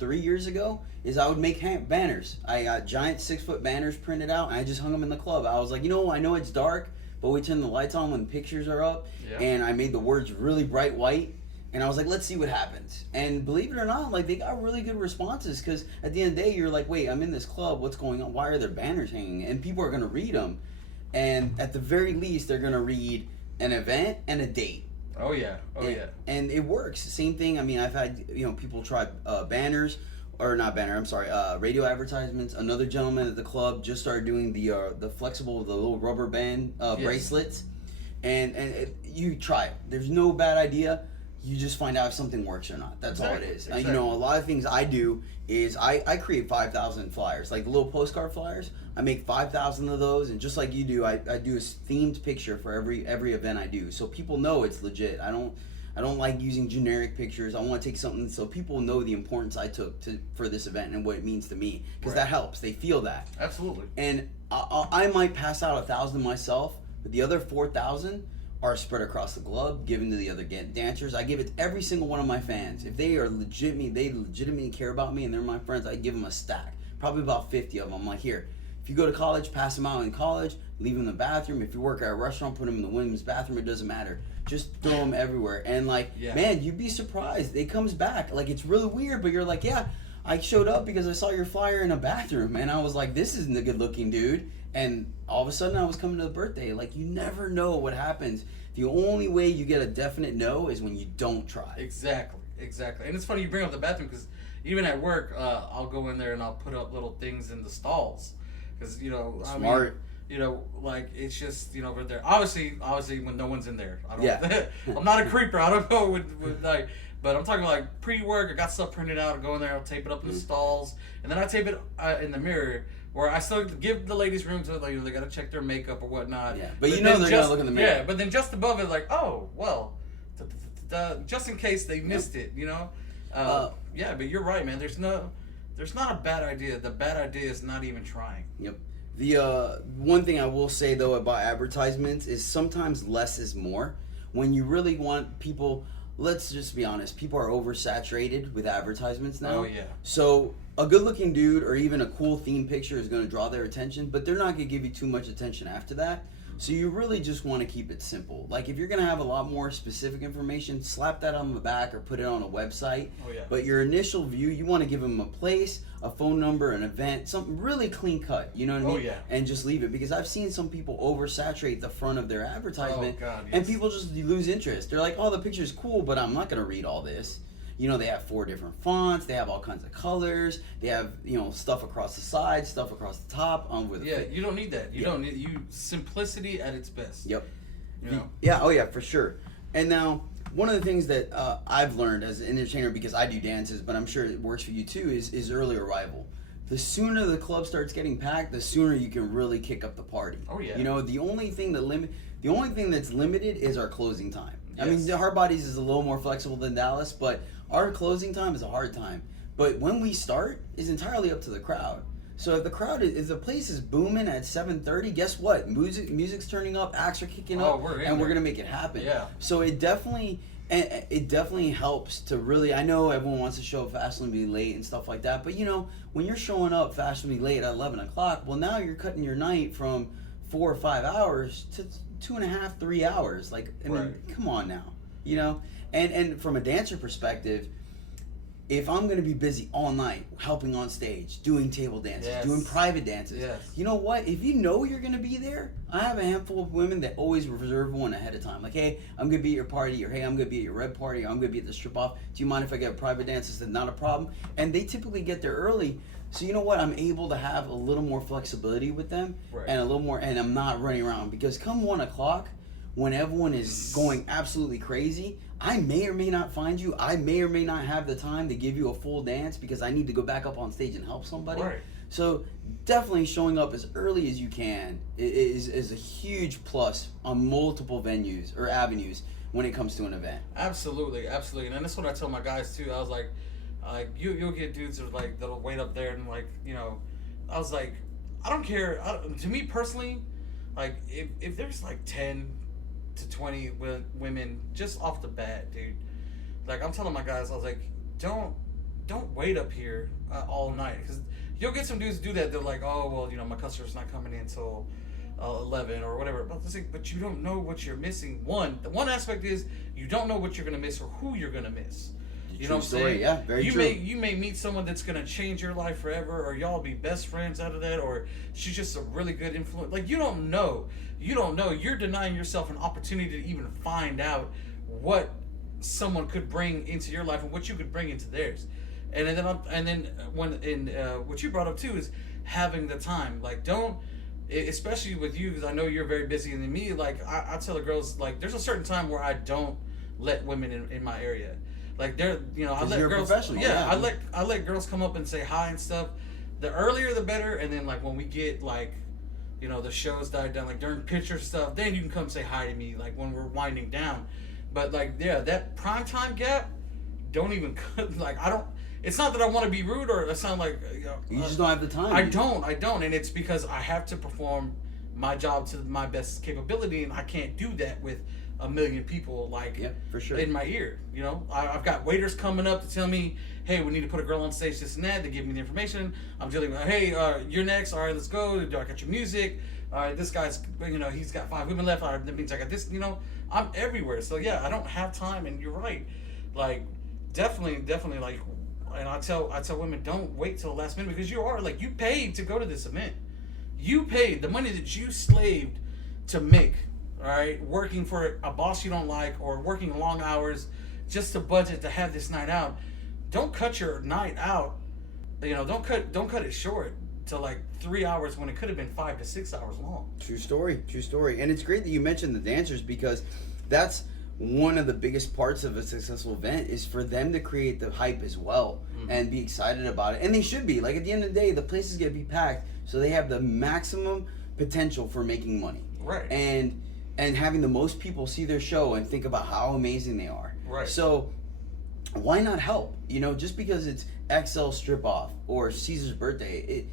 3 years ago, is I would make banners. I got giant 6-foot banners printed out, and I just hung them in the club. I was like, I know it's dark, but we turn the lights on when pictures are up, and I made the words really bright white, and I was like, let's see what happens. And believe it or not, like, they got really good responses, because at the end of the day, you're like, wait, I'm in this club, what's going on? Why are there banners hanging? And people are going to read them. And at the very least, they're going to read an event and a date. Oh, yeah. And it works. Same thing. I mean, I've had, people try banners, or not banner, I'm sorry, radio advertisements. Another gentleman at the club just started doing the flexible, the little rubber band bracelets. And you try it. There's no bad idea. You just find out if something works or not. That's all it is. Exactly. A lot of things I do is I create 5,000 flyers, like the little postcard flyers. I make 5,000 of those, and just like you do, I do a themed picture for every event I do, so people know it's legit. I don't like using generic pictures. I want to take something so people know the importance I took for this event and what it means to me, because that helps. They feel that. Absolutely. And I might pass out 1,000 myself, but the other 4,000 are spread across the club, given to the other dancers. I give it to every single one of my fans. If they legitimately care about me and they're my friends, I give them a stack, probably about 50 of them. I'm like, here, if you go to college, pass them out in college, leave them in the bathroom. If you work at a restaurant, put them in the women's bathroom. It doesn't matter. Just throw them everywhere. And man, you'd be surprised. It comes back. Like, it's really weird, but you're like, yeah, I showed up because I saw your flyer in a bathroom, and I was like, this isn't a good-looking dude. And all of a sudden, I was coming to the birthday. Like, you never know what happens. The only way you get a definite no is when you don't try. Exactly. And it's funny you bring up the bathroom, because even at work, I'll go in there and I'll put up little things in the stalls. Because, Smart. Like, it's just, over there. Obviously, when no one's in there. I'm not a creeper. I don't go with like, but I'm talking like pre-work. I got stuff printed out. I go in there. I'll tape it up in the stalls, and then I tape it in the mirror, where I still give the ladies room to, like, they got to check their makeup or whatnot. Yeah, but they're gonna look in the mirror. Yeah, but then just above it, like, oh well, just in case they missed it, Yeah, but you're right, man. There's not a bad idea. The bad idea is not even trying. Yep. The one thing I will say though about advertisements is sometimes less is more. When you really want people, let's just be honest, people are oversaturated with advertisements now. Oh yeah. So a good-looking dude or even a cool theme picture is going to draw their attention, but they're not going to give you too much attention after that. So you really just want to keep it simple. Like, if you're going to have a lot more specific information, slap that on the back or put it on a website. Oh, yeah. But your initial view, you want to give them a place, a phone number, an event, something really clean cut. You know what I mean? Oh, yeah. And just leave it. Because I've seen some people oversaturate the front of their advertisement. Oh, God, yes. And people just lose interest. They're like, oh, the picture's cool, but I'm not going to read all this. They have 4 different fonts. They have all kinds of colors. They have, stuff across the sides, stuff across the top. You don't need that. You don't need simplicity at its best. Yep. You know? Yeah. Oh yeah, for sure. And now one of the things that I've learned as an entertainer, because I do dances, but I'm sure it works for you too, is early arrival. The sooner the club starts getting packed, the sooner you can really kick up the party. Oh yeah. You know, the only thing that's limited is our closing time. Yes. I mean, the Hard Bodies is a little more flexible than Dallas, but our closing time is a hard time. But when we start, is entirely up to the crowd. So if the place is booming at 7:30, guess what? Music's turning up, acts are kicking up, and we're gonna make it happen. Yeah. So it definitely helps to really. I know everyone wants to show up fashionably late and stuff like that, but you know, when you're showing up fashionably late at 11 o'clock, well, now you're cutting your night from 4 or 5 hours to 2.5, 3 hours. Like, I mean, come on now, you know. And from a dancer perspective, if I'm going to be busy all night helping on stage, doing table dances, doing private dances, you know what? If you know you're going to be there, I have a handful of women that always reserve one ahead of time. Like, hey, I'm going to be at your party, or hey, I'm going to be at your red party, or I'm going to be at the strip off. Do you mind if I get a private dance? I said, not a problem. And they typically get there early. So you know what? I'm able to have a little more flexibility with them and a little more, and I'm not running around, because come 1 o'clock, when everyone is going absolutely crazy, I may or may not find you. I may or may not have the time to give you a full dance because I need to go back up on stage and help somebody. Right. So definitely showing up as early as you can is a huge plus on multiple venues or avenues when it comes to an event. Absolutely, absolutely. And that's what I tell my guys too. I was like you'll get dudes that are like that'll wait up there and like, you know, I was like, I don't care. To me personally, like if there's like 10 to 20 women just off the bat, dude. Like, I'm telling my guys, I was like, don't wait up here all night, because you'll get some dudes do that. They're like, oh well, you know, my customer's not coming in until 11 or whatever. But you don't know what you're missing. The one aspect is you don't know what you're gonna miss or who you're gonna miss. You know what I'm saying? Yeah, very true. You may meet someone that's gonna change your life forever, or y'all be best friends out of that, or she's just a really good influence. Like, you don't know. You're denying yourself an opportunity to even find out what someone could bring into your life and what you could bring into theirs. And what you brought up too is having the time. Like, don't, especially with you, because I know you're very busy, and than me. Like, I tell the girls, like, there's a certain time where I don't let women in my area. Like, they're, you know, I let girls. Professional, yeah, I let girls come up and say hi and stuff. The earlier the better, and then like when we get like, you know, the shows died down, like during picture stuff, then you can come say hi to me, like when we're winding down. But like, yeah, that prime time gap, don't even like, I don't. It's not that I want to be rude or sound like, you know, you just don't have the time. I don't, and it's because I have to perform my job to my best capability, and I can't do that with a million people like for sure in my ear. You know, I've got waiters coming up to tell me, hey, we need to put a girl on stage, this and that. They give me the information. I'm dealing with, hey, you're next. All right, let's go. I got your music. All right, this guy's, you know, he's got 5 women left. All right, that means I got this. You know, I'm everywhere. So yeah, I don't have time. And you're right. Like, definitely, like, and I tell women, don't wait till the last minute, because you paid to go to this event. You paid the money that you slaved to make. All right, working for a boss you don't like, or working long hours just to budget to have this night out. Don't cut your night out. You know, don't cut it short to like 3 hours when it could have been 5 to 6 hours long. True story. And it's great that you mentioned the dancers, because that's one of the biggest parts of a successful event, is for them to create the hype as well and be excited about it. And they should be. Like, at the end of the day, the place is going to be packed, so they have the maximum potential for making money. Right. And having the most people see their show and think about how amazing they are. Right. So why not help? You know, just because it's XL strip off or Caesar's birthday,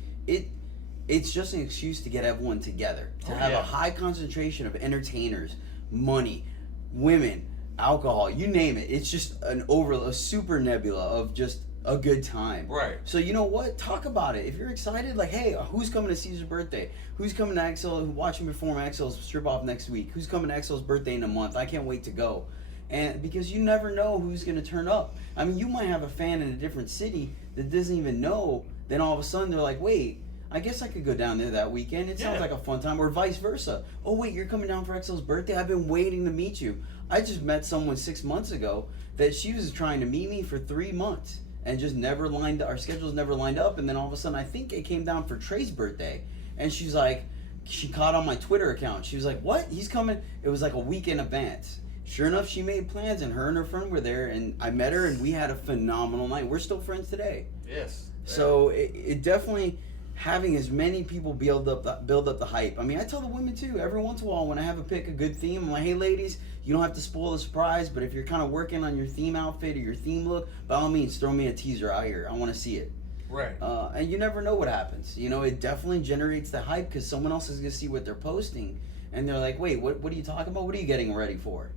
it's just an excuse to get everyone together, to have a high concentration of entertainers, money, women, alcohol, you name it. It's just a super nebula of just a good time. Right. So you know what? Talk about it. If you're excited, like, hey, who's coming to Caesar's birthday? Who's coming to XL? Watching me perform XL's strip off next week? Who's coming to XL's birthday in a month? I can't wait to go. And because you never know who's going to turn up. I mean, you might have a fan in a different city that doesn't even know. Then all of a sudden they're like, wait, I guess I could go down there that weekend. It sounds like a fun time. Or vice versa. Oh, wait, you're coming down for XL's birthday? I've been waiting to meet you. I just met someone 6 months ago that she was trying to meet me for 3 months. And just never lined up. Our schedules never lined up. And then all of a sudden, I think it came down for Trey's birthday. And she's like, she caught on my Twitter account. She was like, what? He's coming? It was like a week in advance. Sure enough, she made plans, and her and her friend were there, and I met her, and we had a phenomenal night. We're still friends today. Yes. So it definitely, having as many people build up the hype. I mean, I tell the women too, every once in a while when I have pick a good theme, I'm like, hey ladies, you don't have to spoil the surprise, but if you're kind of working on your theme outfit or your theme look, by all means, throw me a teaser out here. I want to see it. Right. And you never know what happens. You know, it definitely generates the hype because someone else is going to see what they're posting, and they're like, wait, what are you talking about? What are you getting ready for?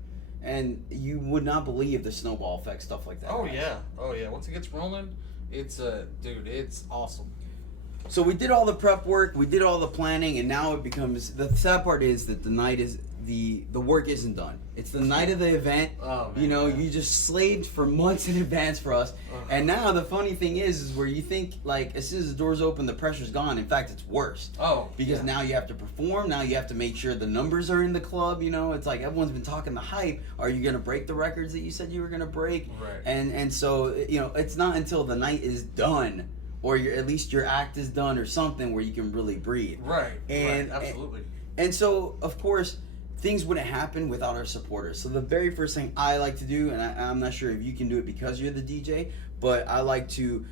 And you would not believe the snowball effect, stuff like that. Oh yeah. Once it gets rolling, it's dude, it's awesome. So we did all the prep work, we did all the planning, and now it becomes, the sad part is that the night is, the work isn't done. It's the night of the event. Oh, man, you know, you just slaved for months in advance for us. And now the funny thing is where you think, like, as soon as the doors open, the pressure's gone. In fact, it's worse. Oh. Because now you have to perform. Now you have to make sure the numbers are in the club. You know, it's like everyone's been talking the hype. Are you going to break the records that you said you were going to break? Right. And so, you know, it's not until the night is done, or at least your act is done or something, where you can really breathe. Right. And Absolutely. And so, of course, things wouldn't happen without our supporters. So the very first thing I like to do, and I'm not sure if you can do it because you're the DJ, but I like to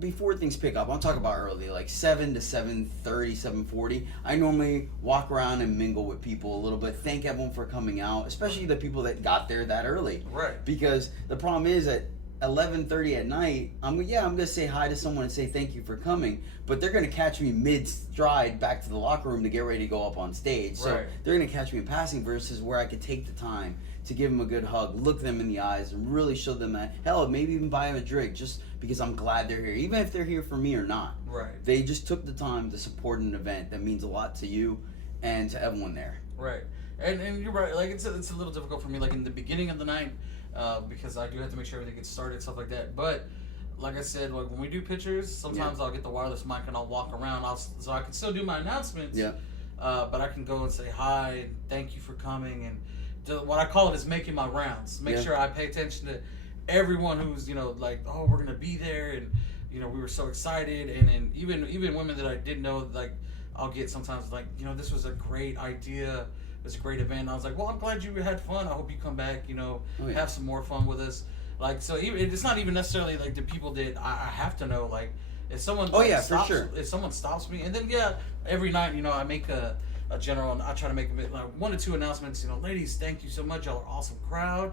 before things pick up, I'm talking about early, like 7 to 7:30, 7:40. I normally walk around and mingle with people a little bit, thank everyone for coming out, especially the people that got there that early. Right. Because the problem is that 11:30 at night, I'm gonna say hi to someone and say thank you for coming, but they're gonna catch me mid stride back to the locker room to get ready to go up on stage. So they're gonna catch me in passing, versus where I could take the time to give them a good hug, look them in the eyes, and really show them that, hell, maybe even buy them a drink, just because I'm glad they're here, even if they're here for me or not. Right. They just took the time to support an event that means a lot to you and to everyone there. Right. And you're right. Like it's a little difficult for me, like in the beginning of the night. Because I do have to make sure everything gets started, stuff like that. But like I said, like when we do pictures, sometimes I'll get the wireless mic and I'll walk around. So I can still do my announcements. Yeah. But I can go and say hi, thank you for coming, and what I call it is making my rounds. Make sure I pay attention to everyone who's, you know, like, oh, we're gonna be there, and you know, we were so excited, and even women that I didn't know, like, I'll get sometimes like, you know, this was a great idea. It's a great event. And I was like, well, I'm glad you had fun. I hope you come back, you know, have some more fun with us. Like, so even, it's not even necessarily like the people that I have to know. Like, if someone stops, for sure. If someone stops me, and then every night, you know, I make a general, and I try to make like 1 or 2 announcements. You know, ladies, thank you so much. Y'all are awesome crowd.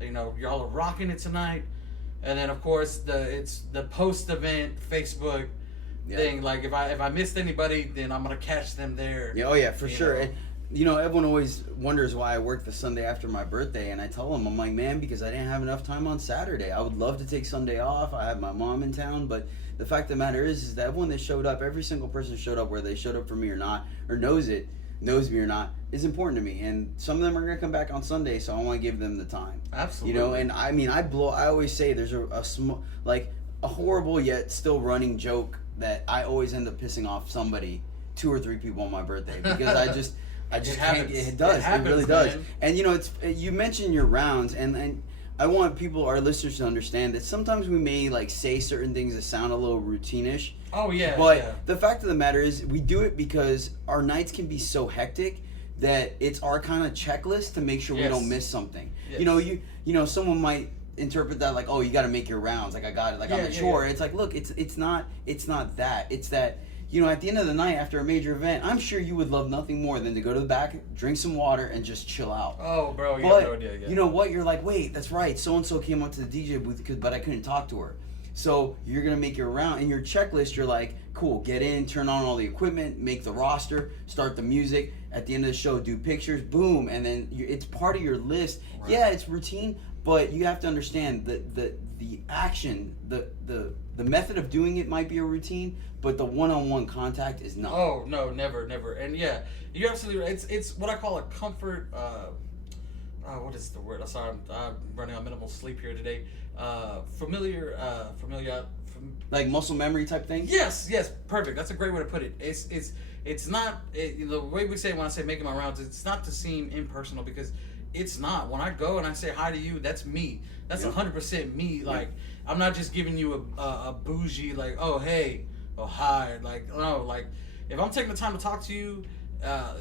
You know, y'all are rocking it tonight. And then of course it's the post event Facebook thing. Like if I missed anybody, then I'm gonna catch them there. Yeah, for sure. And, you know, everyone always wonders why I work the Sunday after my birthday, and I tell them, I'm like, man, because I didn't have enough time on Saturday. I would love to take Sunday off. I have my mom in town, but the fact of the matter is that everyone that showed up, every single person who showed up, whether they showed up for me or not, or knows me or not, is important to me. And some of them are going to come back on Sunday, so I want to give them the time. Absolutely. You know, and I mean, I always say there's a horrible yet still running joke that I always end up pissing off somebody, 2 or 3 people on my birthday, because I just can't. It does. It really does. Man. And you know, you mentioned your rounds, and I want our listeners to understand that sometimes we may like say certain things that sound a little routine-ish. Oh yeah. But the fact of the matter is, we do it because our nights can be so hectic that it's our kind of checklist to make sure we don't miss something. Yes. You know, someone might interpret that like, oh, you got to make your rounds. Like I got it. Like I'm mature. It's like, look, it's not that. It's that. You know, at the end of the night after a major event, I'm sure you would love nothing more than to go to the back, drink some water, and just chill out. Oh, bro, you have no idea. Yeah. You know what? You're like, wait, that's right. So-and-so came up to the DJ booth, but I couldn't talk to her. So you're going to make your round. In your checklist, you're like, cool, get in, turn on all the equipment, make the roster, start the music. At the end of the show, do pictures, boom. And then it's part of your list. Right. Yeah, it's routine, but you have to understand that the action, the method of doing it might be a routine, but the one-on-one contact is not. Oh no, never. And yeah, you're absolutely right. It's what I call a comfort. What is the word? I'm sorry, I'm running on minimal sleep here today. Familiar. Like muscle memory type thing. Yes, perfect. That's a great way to put it. It's not the way we say it when I say making my rounds. It's not to seem impersonal, because it's not. When I go and I say hi to you, that's me. That's 100% me. Like I'm not just giving you a bougie like, oh hey, oh hi. Like no, like if I'm taking the time to talk to you,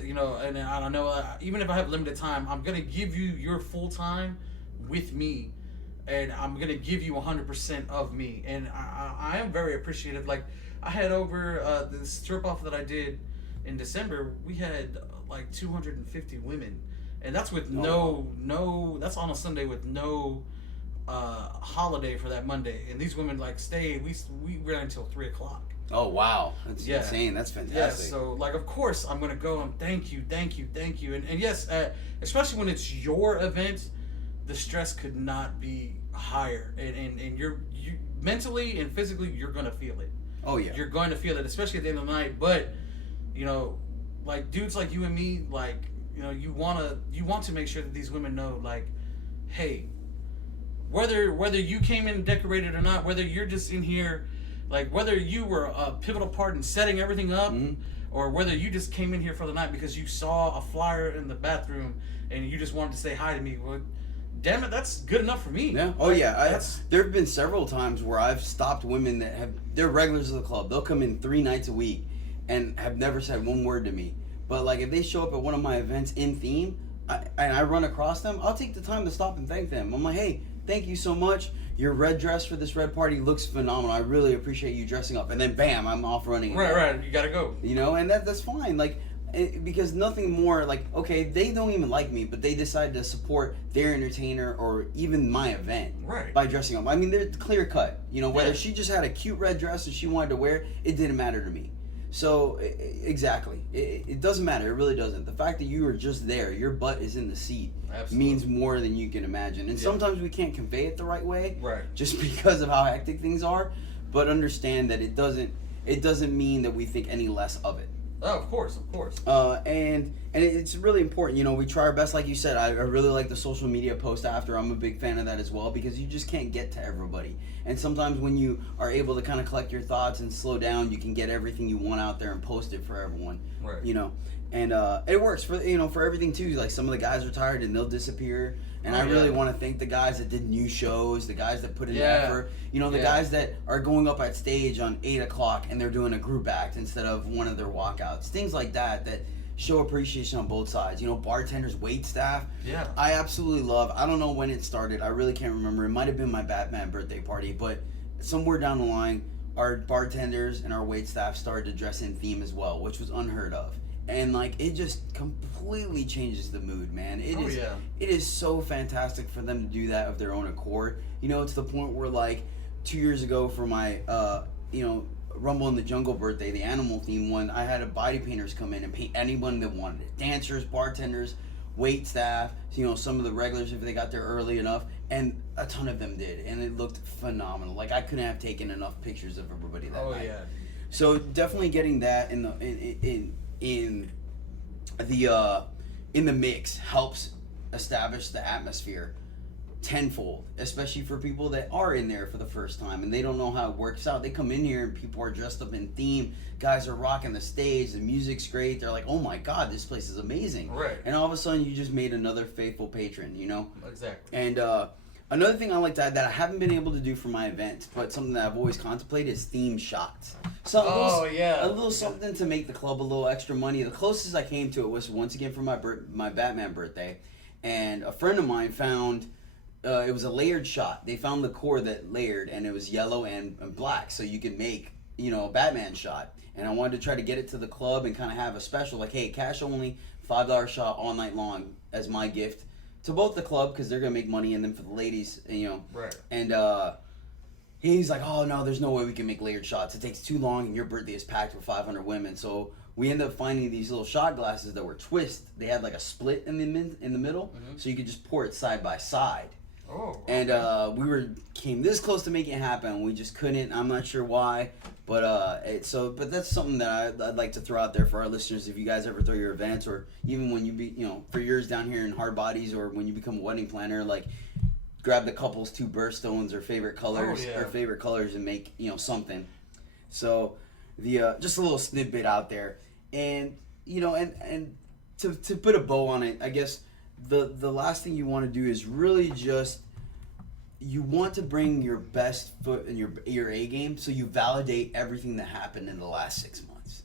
You know, and I know even if I have limited time, I'm gonna give you your full time with me, and I'm gonna give you 100% of me, and I am very appreciative. Like I had over this strip off that I did in December, we had like 250 women, and that's with no that's on a Sunday with no holiday for that Monday, and these women like stayed. We ran until 3 o'clock. Oh wow, that's insane. That's fantastic. Yeah, so like of course I'm gonna go and thank you, and yes, especially when it's your event, the stress could not be higher, and you mentally and physically you're gonna feel it. Oh yeah, you're going to feel it, especially at the end of the night. But you know, like dudes like you and me, like you know, you want to make sure that these women know, like, hey, whether you came in decorated or not, whether you're just in here. Like, whether you were a pivotal part in setting everything up, or whether you just came in here for the night because you saw a flyer in the bathroom and you just wanted to say hi to me, well, damn it, that's good enough for me. Yeah. Oh, yeah. There have been several times where I've stopped women that they're regulars of the club. They'll come in 3 nights a week and have never said one word to me. But, like, if they show up at one of my events in theme and I run across them, I'll take the time to stop and thank them. I'm like, hey, thank you so much. Your red dress for this red party looks phenomenal. I really appreciate you dressing up. And then bam, I'm off running. Right. You gotta go. You know, and that's fine. Like, because nothing more, like, okay, they don't even like me, but they decide to support their entertainer or even my event by dressing up. I mean, they're clear cut. You know, whether she just had a cute red dress and she wanted to wear it didn't matter to me. So, exactly. It doesn't matter. It really doesn't. The fact that you were just there, your butt is in the seat, means more than you can imagine. And sometimes we can't convey it the right way, just because of how hectic things are. But understand that it doesn't mean that we think any less of it. Oh, of course. And it's really important. You know, we try our best, like you said. I really like the social media post after. I'm a big fan of that as well, because you just can't get to everybody. And sometimes when you are able to kind of collect your thoughts and slow down, you can get everything you want out there and post it for everyone. Right. You know, and it works for everything too. Like some of the guys are tired and they'll disappear. And I really want to thank the guys that did new shows, the guys that put in effort. You know, the guys that are going up at stage on 8 o'clock and they're doing a group act instead of one of their walkouts. Things like that show appreciation on both sides. You know, bartenders, wait staff. Yeah. I absolutely love. I don't know when it started. I really can't remember. It might have been my Batman birthday party, but somewhere down the line, our bartenders and our wait staff started to dress in theme as well, which was unheard of. And like it just completely changes the mood, man. It is so fantastic for them to do that of their own accord. You know, to the point where like 2 years ago for my Rumble in the Jungle birthday, the animal theme one, I had a body painters come in and paint anyone that wanted it. Dancers, bartenders, wait staff, you know, some of the regulars if they got there early enough, and a ton of them did, and it looked phenomenal. Like I couldn't have taken enough pictures of everybody that night. So definitely getting that in the mix helps establish the atmosphere tenfold, especially for people that are in there for the first time and they don't know how it works out. They come in here and people are dressed up in theme, guys are rocking the stage, the music's great, they're like, oh my god, this place is amazing. And all of a sudden you just made another faithful patron, you know. And another thing I like to add that I haven't been able to do for my events, but something that I've always contemplated is theme shots. A little something to make the club a little extra money. The closest I came to it was once again for my Batman birthday, and a friend of mine found it was a layered shot. They found the core that layered, and it was yellow and black, so you could make, you know, a Batman shot. And I wanted to try to get it to the club and kind of have a special, like, hey, cash only, $5 shot all night long as my gift to both the club, because they're gonna make money, and then for the ladies, you know. And he's like, oh no, there's no way we can make layered shots. It takes too long, and your birthday is packed with 500 women. So we ended up finding these little shot glasses that were twist. They had like a split in the middle, so you could just pour it side by side. And we came this close to making it happen. We just couldn't. I'm not sure why, but but that's something that I'd like to throw out there for our listeners. If you guys ever throw your events, or even when for yours down here in Hard Bodies, or when you become a wedding planner, like grab the couple's 2 birthstones or favorite colors and make something. So just a little snippet out there, and and to put a bow on it, I guess. The last thing you want to do is really just you want to bring your best foot in your A game, so you validate everything that happened in the last 6 months.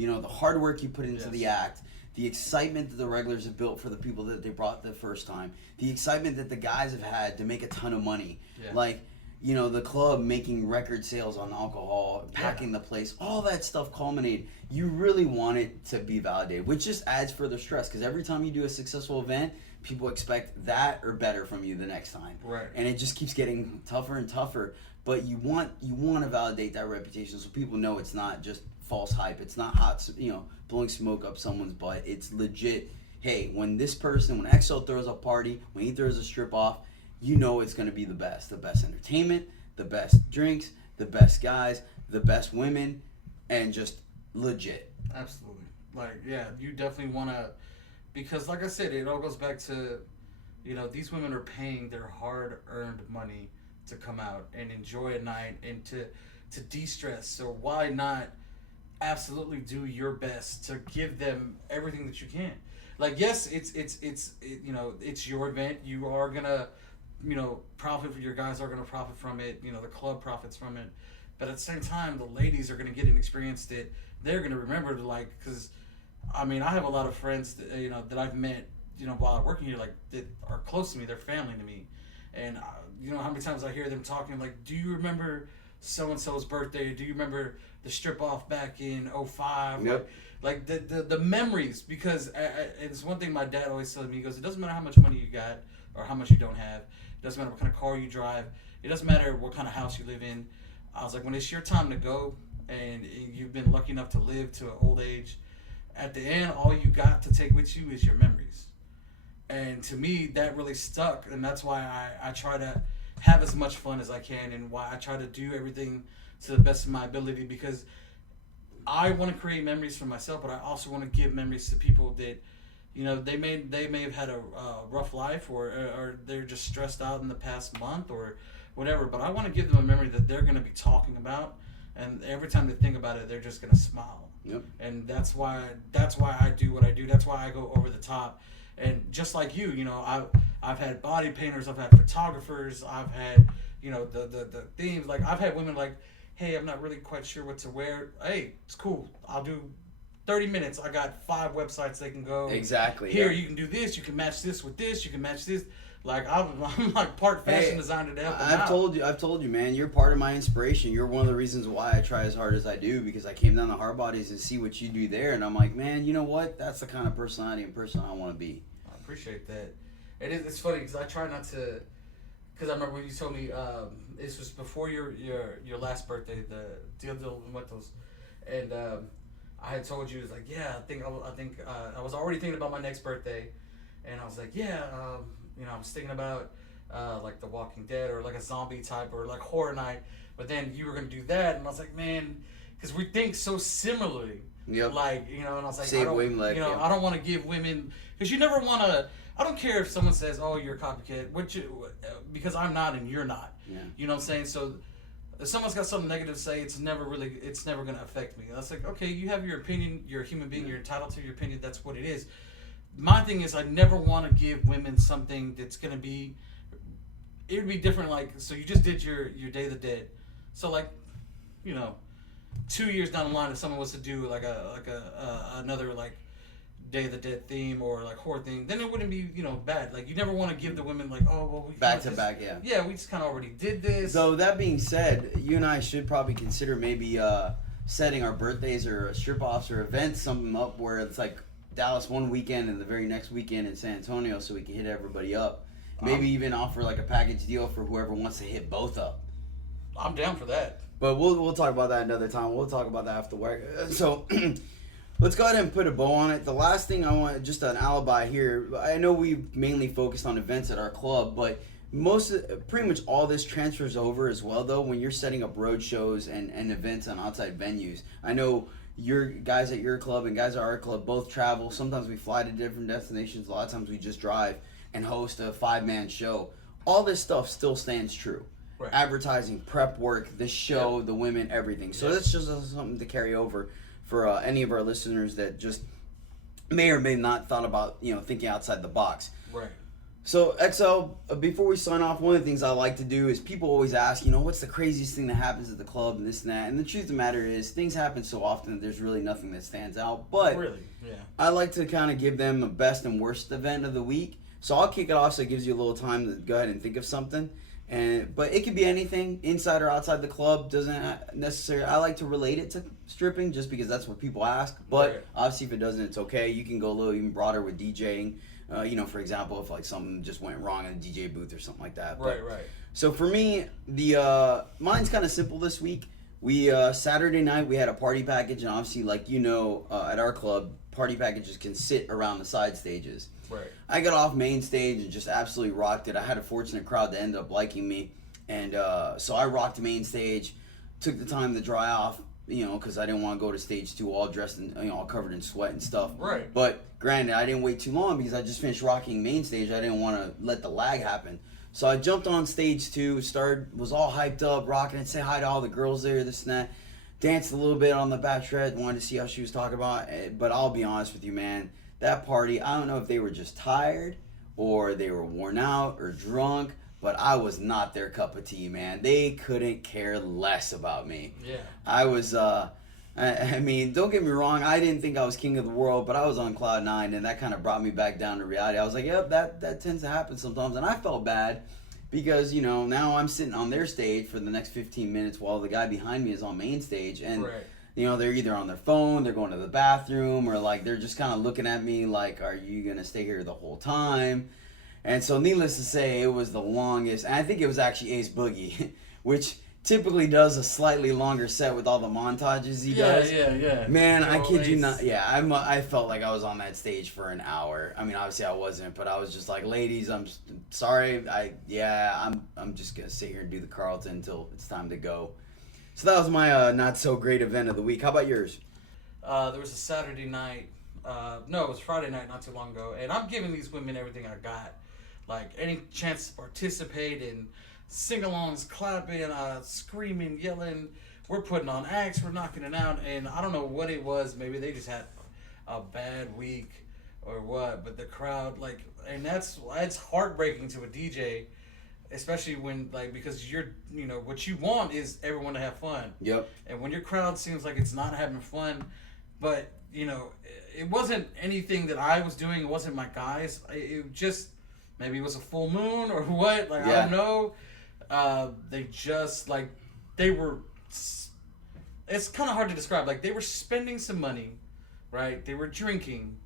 You know, the hard work you put into Yes. the act, the excitement that the regulars have built for the people that they brought the first time, the excitement that the guys have had to make a ton of money. Yeah. Like, you know, the club making record sales on alcohol, packing Yeah. the place, all that stuff culminated. You really want it to be validated, which just adds further stress because every time you do a successful event, people expect that or better from you the next time. Right. And it just keeps getting tougher and tougher. But you want to validate that reputation so people know it's not just false hype. It's not hot, you know, blowing smoke up someone's butt. It's legit. Hey, when XL throws a party, when he throws a strip off, you know it's going to be the best entertainment, the best drinks, the best guys, the best women, and just legit. Absolutely. Like, yeah, you definitely want to, because like I said, it all goes back to, you know, these women are paying their hard-earned money to come out and enjoy a night and to de-stress. So why not absolutely do your best to give them everything that you can? Like, yes, it's you know, it's your event. You are gonna, you know, your guys are gonna profit from it. You know, the club profits from it. But at the same time, the ladies are gonna get an experience that they're gonna remember to, like, because I mean, I have a lot of friends that, you know, that I've met, you know, while I'm working here, like, that are close to me. They're family to me. And, you know, how many times I hear them talking, like, do you remember so-and-so's birthday? Do you remember the strip-off back in 05? Yep. Like the memories, because it's one thing my dad always tells me. He goes, it doesn't matter how much money you got or how much you don't have. It doesn't matter what kind of car you drive. It doesn't matter what kind of house you live in. I was like, when it's your time to go and you've been lucky enough to live to an old age, at the end, all you got to take with you is your memories. And to me, that really stuck, and that's why I try to have as much fun as I can, and why I try to do everything to the best of my ability, because I want to create memories for myself, but I also want to give memories to people that, you know, they may have had a rough life, or they're just stressed out in the past month or whatever, but I want to give them a memory that they're going to be talking about, and every time they think about it, they're just going to smile. Yep. And that's why I do what I do. That's why I go over the top. And just like you know, I've had body painters, I've had photographers, I've had, you know, the themes. Like, I've had women like, hey, I'm not really quite sure what to wear. Hey, it's cool. I'll do 30 minutes. I got 5 websites they can go. Exactly. Here, yeah. you can do this. You can match this with this. You can match this. Like, I'm like part fashion designer to help them out. I've told you, man. You're part of my inspiration. You're one of the reasons why I try as hard as I do, because I came down to Hard Bodies and see what you do there, and I'm like, man, you know what? That's the kind of personality and person I want to be. I appreciate that. It's funny because I try not to. Because I remember when you told me this was before your last birthday, the Dia de los Muertos, and I had told you, it was like, yeah, I think I was already thinking about my next birthday, and I was like, yeah, you know, I was thinking about like The Walking Dead or like a zombie type or like horror night, but then you were gonna do that, and I was like, man, because we think so similarly. Yep. Like, you know, and I was like, Same I don't, wavelength, you know, yeah. I don't want to give women, because you never want to. I don't care if someone says, "Oh, you're a copycat," because I'm not and you're not. Yeah. You know what I'm saying? So if someone's got something negative to say, it's never going to affect me. That's like, okay, you have your opinion. You're a human being. You're entitled to your opinion. That's what it is. My thing is, I never want to give women something that's going to be. It would be different. Like, so you just did your Day of the Dead. So, like, you know, 2 years down the line, if someone was to do like another like Day of the Dead theme or like horror theme, then it wouldn't be, you know, bad. Like, you never want to give the women like, oh, well, we Back to back, yeah. Yeah, we just kind of already did this. So that being said, you and I should probably consider maybe setting our birthdays or strip offs or events something up where it's like Dallas one weekend and the very next weekend in San Antonio, so we can hit everybody up. Maybe even offer like a package deal for whoever wants to hit both up. I'm down for that. But we'll talk about that another time. We'll talk about that after work. So let's go ahead and put a bow on it. The last thing I want, just an alibi here. I know we mainly focused on events at our club, but pretty much all this transfers over as well, though, when you're setting up road shows and events on outside venues. I know your guys at your club and guys at our club both travel. Sometimes we fly to different destinations. A lot of times we just drive and host a 5-man show. All this stuff still stands true. Right. Advertising, prep work, the show, Yep. the women, everything. So Yep. that's just something to carry over for any of our listeners that just may or may not thought about, you know, thinking outside the box. Right. So XL, before we sign off, one of the things I like to do is people always ask, what's the craziest thing that happens at the club and this and that. And the truth of the matter is, things happen so often that there's really nothing that stands out. But Really, yeah. I like to kind of give them a best and worst event of the week. So I'll kick it off so it gives you a little time to go ahead and think of something. But it could be anything, inside or outside the club. Doesn't necessarily. I like to relate it to stripping just because that's what people ask. But Right. obviously, if it doesn't, it's okay. You can go a little even broader with DJing. For example, if like something just went wrong in the DJ booth or something like that. Right, right. So for me, mine's kind of simple this week. We Saturday night we had a party package, and obviously, at our club, party packages can sit around the side stages. Right. I got off main stage and just absolutely rocked it. I had a fortunate crowd that ended up liking me, and so I rocked main stage. Took the time to dry off, because I didn't want to go to stage 2 all dressed and all covered in sweat and stuff. Right. But granted, I didn't wait too long because I just finished rocking main stage. I didn't want to let the lag happen. So I jumped on stage 2, was all hyped up, rocking it, say hi to all the girls there, this and that. Danced a little bit on the bachelorette, wanted to see how she was talking about it. But I'll be honest with you, man, that party, I don't know if they were just tired or they were worn out or drunk, but I was not their cup of tea, man. They couldn't care less about me. Yeah. I was, I mean, don't get me wrong, I didn't think I was king of the world, but I was on cloud 9, and that kind of brought me back down to reality. I was like, yep, that tends to happen sometimes, and I felt bad because, now I'm sitting on their stage for the next 15 minutes while the guy behind me is on main stage, and, Right. they're either on their phone, they're going to the bathroom, or, they're just kind of looking at me like, are you going to stay here the whole time? And so, needless to say, it was the longest, and I think it was actually Ace Boogie, which typically does a slightly longer set with all the montages he does. Yeah. Man, I kid you Ace. not. Yeah, I felt like I was on that stage for an hour. I mean, obviously I wasn't, but I was just like, ladies, I'm sorry. I'm just gonna sit here and do the Carlton until it's time to go. So that was my not so great event of the week. How about yours? There was a Saturday night. No, it was Friday night not too long ago, and I'm giving these women everything I got, like any chance to participate in sing-alongs, clapping, screaming, yelling. We're putting on acts, we're knocking it out, and I don't know what it was. Maybe they just had a bad week or what, but the crowd, and it's heartbreaking to a DJ, especially when, because what you want is everyone to have fun. Yep. And when your crowd seems like it's not having fun, but, it wasn't anything that I was doing, it wasn't my guys, it just, maybe it was a full moon or what, I don't know. They just, they were, it's kind of hard to describe. They were spending some money, right? They were drinking,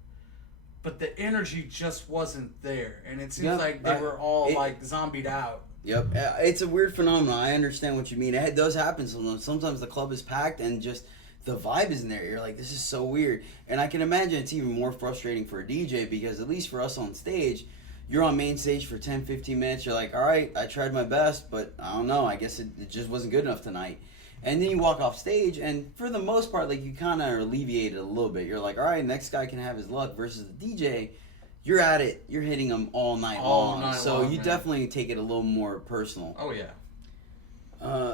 but the energy just wasn't there. And it seems like they were all, zombied out. Yep. It's a weird phenomenon. I understand what you mean. It does happen sometimes. Sometimes the club is packed and just the vibe isn't there. You're like, this is so weird. And I can imagine it's even more frustrating for a DJ because at least for us on stage, you're on main stage for 10, 15 minutes. You're like, all right, I tried my best, but I don't know. I guess it just wasn't good enough tonight. And then you walk off stage, and for the most part, you kind of alleviate it a little bit. You're like, all right, next guy can have his luck. Versus the DJ, you're at it. You're hitting them all night long. So you definitely take it a little more personal. Oh, yeah.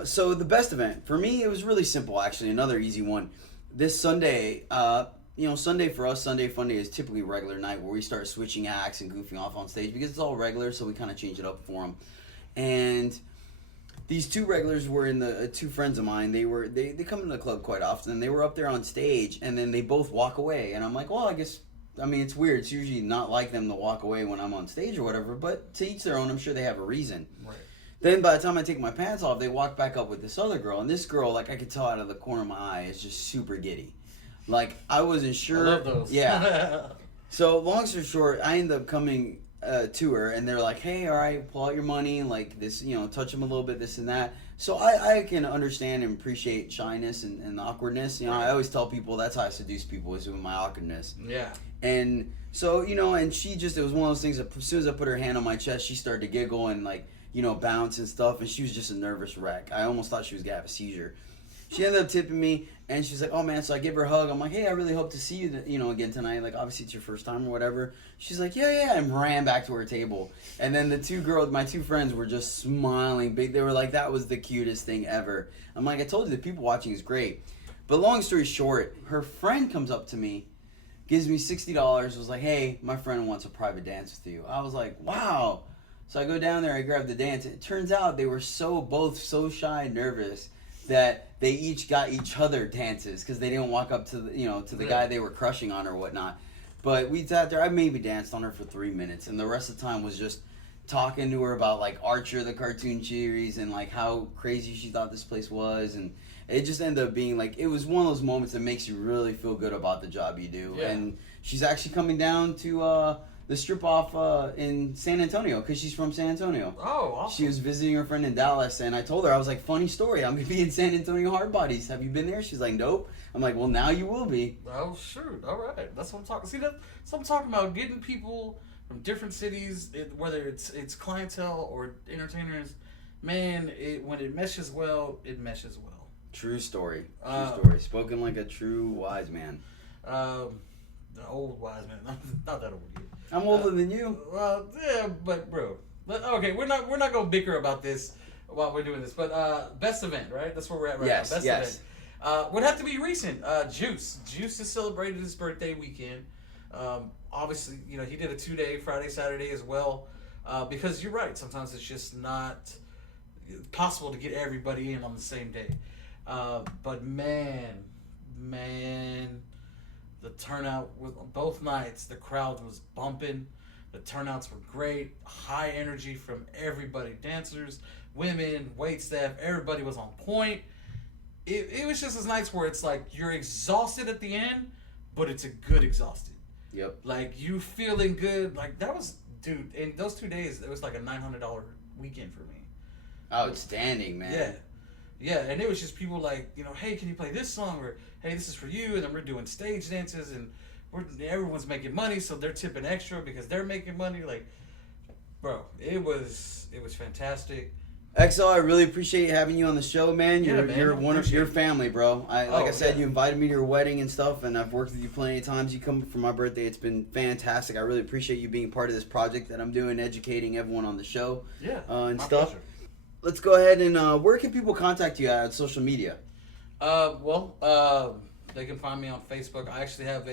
So the best event, for me, it was really simple, actually. Another easy one. This Sunday, Sunday for us, Sunday Funday is typically regular night where we start switching acts and goofing off on stage because it's all regular, so we kind of change it up for them. And these two regulars were in the two friends of mine. They come into the club quite often. They were up there on stage, and then they both walk away. And I'm like, well, it's weird. It's usually not like them to walk away when I'm on stage or whatever, but to each their own. I'm sure they have a reason. Right. Then by the time I take my pants off, they walk back up with this other girl, and this girl, I could tell out of the corner of my eye, is just super giddy. I wasn't sure. I love those. Yeah. So long story short, I end up coming to her, and they're like, hey, all right, pull out your money, this, touch them a little bit, this and that. So I can understand and appreciate shyness and awkwardness. I always tell people that's how I seduce people is with my awkwardness. Yeah. And so, and she just, it was one of those things that as soon as I put her hand on my chest, she started to giggle and bounce and stuff, and she was just a nervous wreck. I almost thought she was going to have a seizure. She ended up tipping me, and she's like, oh, man, so I give her a hug. I'm like, hey, I really hope to see you, again tonight. Obviously, it's your first time or whatever. She's like, yeah, and ran back to her table. And then my two friends were just smiling big. They were like, that was the cutest thing ever. I'm like, I told you, the people watching is great. But long story short, her friend comes up to me, gives me $60. Was like, hey, my friend wants a private dance with you. I was like, wow. So I go down there, I grab the dance. It turns out they were both so shy and nervous that they each got each other dances because they didn't walk up to the guy they were crushing on or whatnot. But we sat there. I maybe danced on her for 3 minutes, and the rest of the time was just talking to her about like Archer the cartoon series and like how crazy she thought this place was, and it just ended up being like, it was one of those moments that makes you really feel good about the job you do. Yeah. And she's actually coming down to the strip off in San Antonio because she's from San Antonio. Oh, awesome. She was visiting her friend in Dallas, and I told her, I was like, funny story, I'm gonna be in San Antonio Hard Bodies. Have you been there? She's like, nope. I'm like, well, now you will be. Oh, shoot. All right. That's what I'm talking. See, that's what I'm talking about. Getting people from different cities, whether it's clientele or entertainers, man, when it meshes well, it meshes well. True story. True story. Spoken like a true wise man. The old wise man. Not that old yet. I'm older than you. Well, yeah, but bro. Okay, we're not gonna bicker about this while we're doing this. But best event, right? That's where we're at right now. Best event. Would have to be recent. Juice has celebrated his birthday weekend. Obviously, he did a 2-day, Friday, Saturday as well. Because you're right, sometimes it's just not possible to get everybody in on the same day. But man, the turnout was both nights. The crowd was bumping. The turnouts were great. High energy from everybody, dancers, women, wait staff. Everybody was on point. It was just those nights where it's like you're exhausted at the end, but it's a good exhausted. Yep. Like you feeling good. Like that was, dude. In those 2 days, it was like a $900 weekend for me. Outstanding, man. Yeah, and it was just people like, hey, can you play this song, or hey, this is for you, and then we're doing stage dances, and everyone's making money, so they're tipping extra because they're making money. Like, bro, it was fantastic. XL, I really appreciate having you on the show, man. You're one of your family, bro. Like I said, you invited me to your wedding and stuff, and I've worked with you plenty of times. You come for my birthday. It's been fantastic. I really appreciate you being part of this project that I'm doing, educating everyone on the show. Yeah, and my stuff. pleasure. Let's go ahead and where can people contact you at on social media? They can find me on Facebook. I actually have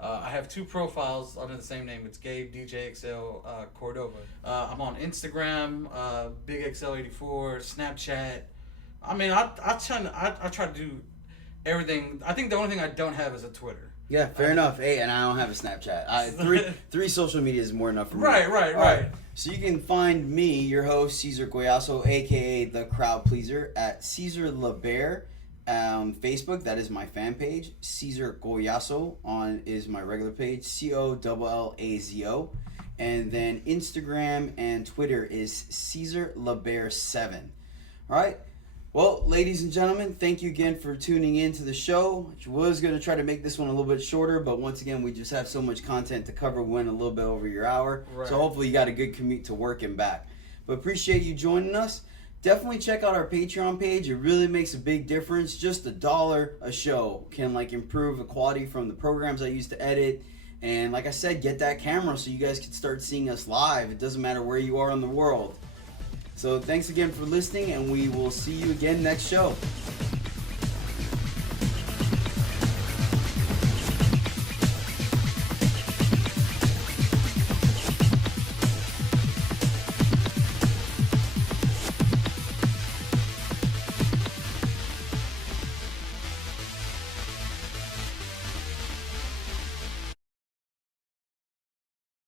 I have 2 profiles under the same name. It's Gabe DJXL Cordova. I'm on Instagram, BigXL84, Snapchat. I mean, I try to do everything. I think the only thing I don't have is a Twitter. Yeah, fair enough. Hey, and I don't have a Snapchat. Three social media is more enough for me. Right. So you can find me, your host, Cesar Goyaso, a.k.a. The Crowd Pleaser, at Cesar LeBear. Facebook, that is my fan page. Cesar Goyaso is my regular page, COLLAZO. And then Instagram and Twitter is Cesar LeBear7. All right. Well, ladies and gentlemen, thank you again for tuning in to the show. I was going to try to make this one a little bit shorter, but once again, we just have so much content to cover. We went a little bit over your hour. Right. So hopefully you got a good commute to work and back. But appreciate you joining us. Definitely check out our Patreon page. It really makes a big difference. Just $1 a show can improve the quality from the programs I use to edit. And like I said, get that camera so you guys can start seeing us live. It doesn't matter where you are in the world. So thanks again for listening, and we will see you again next show.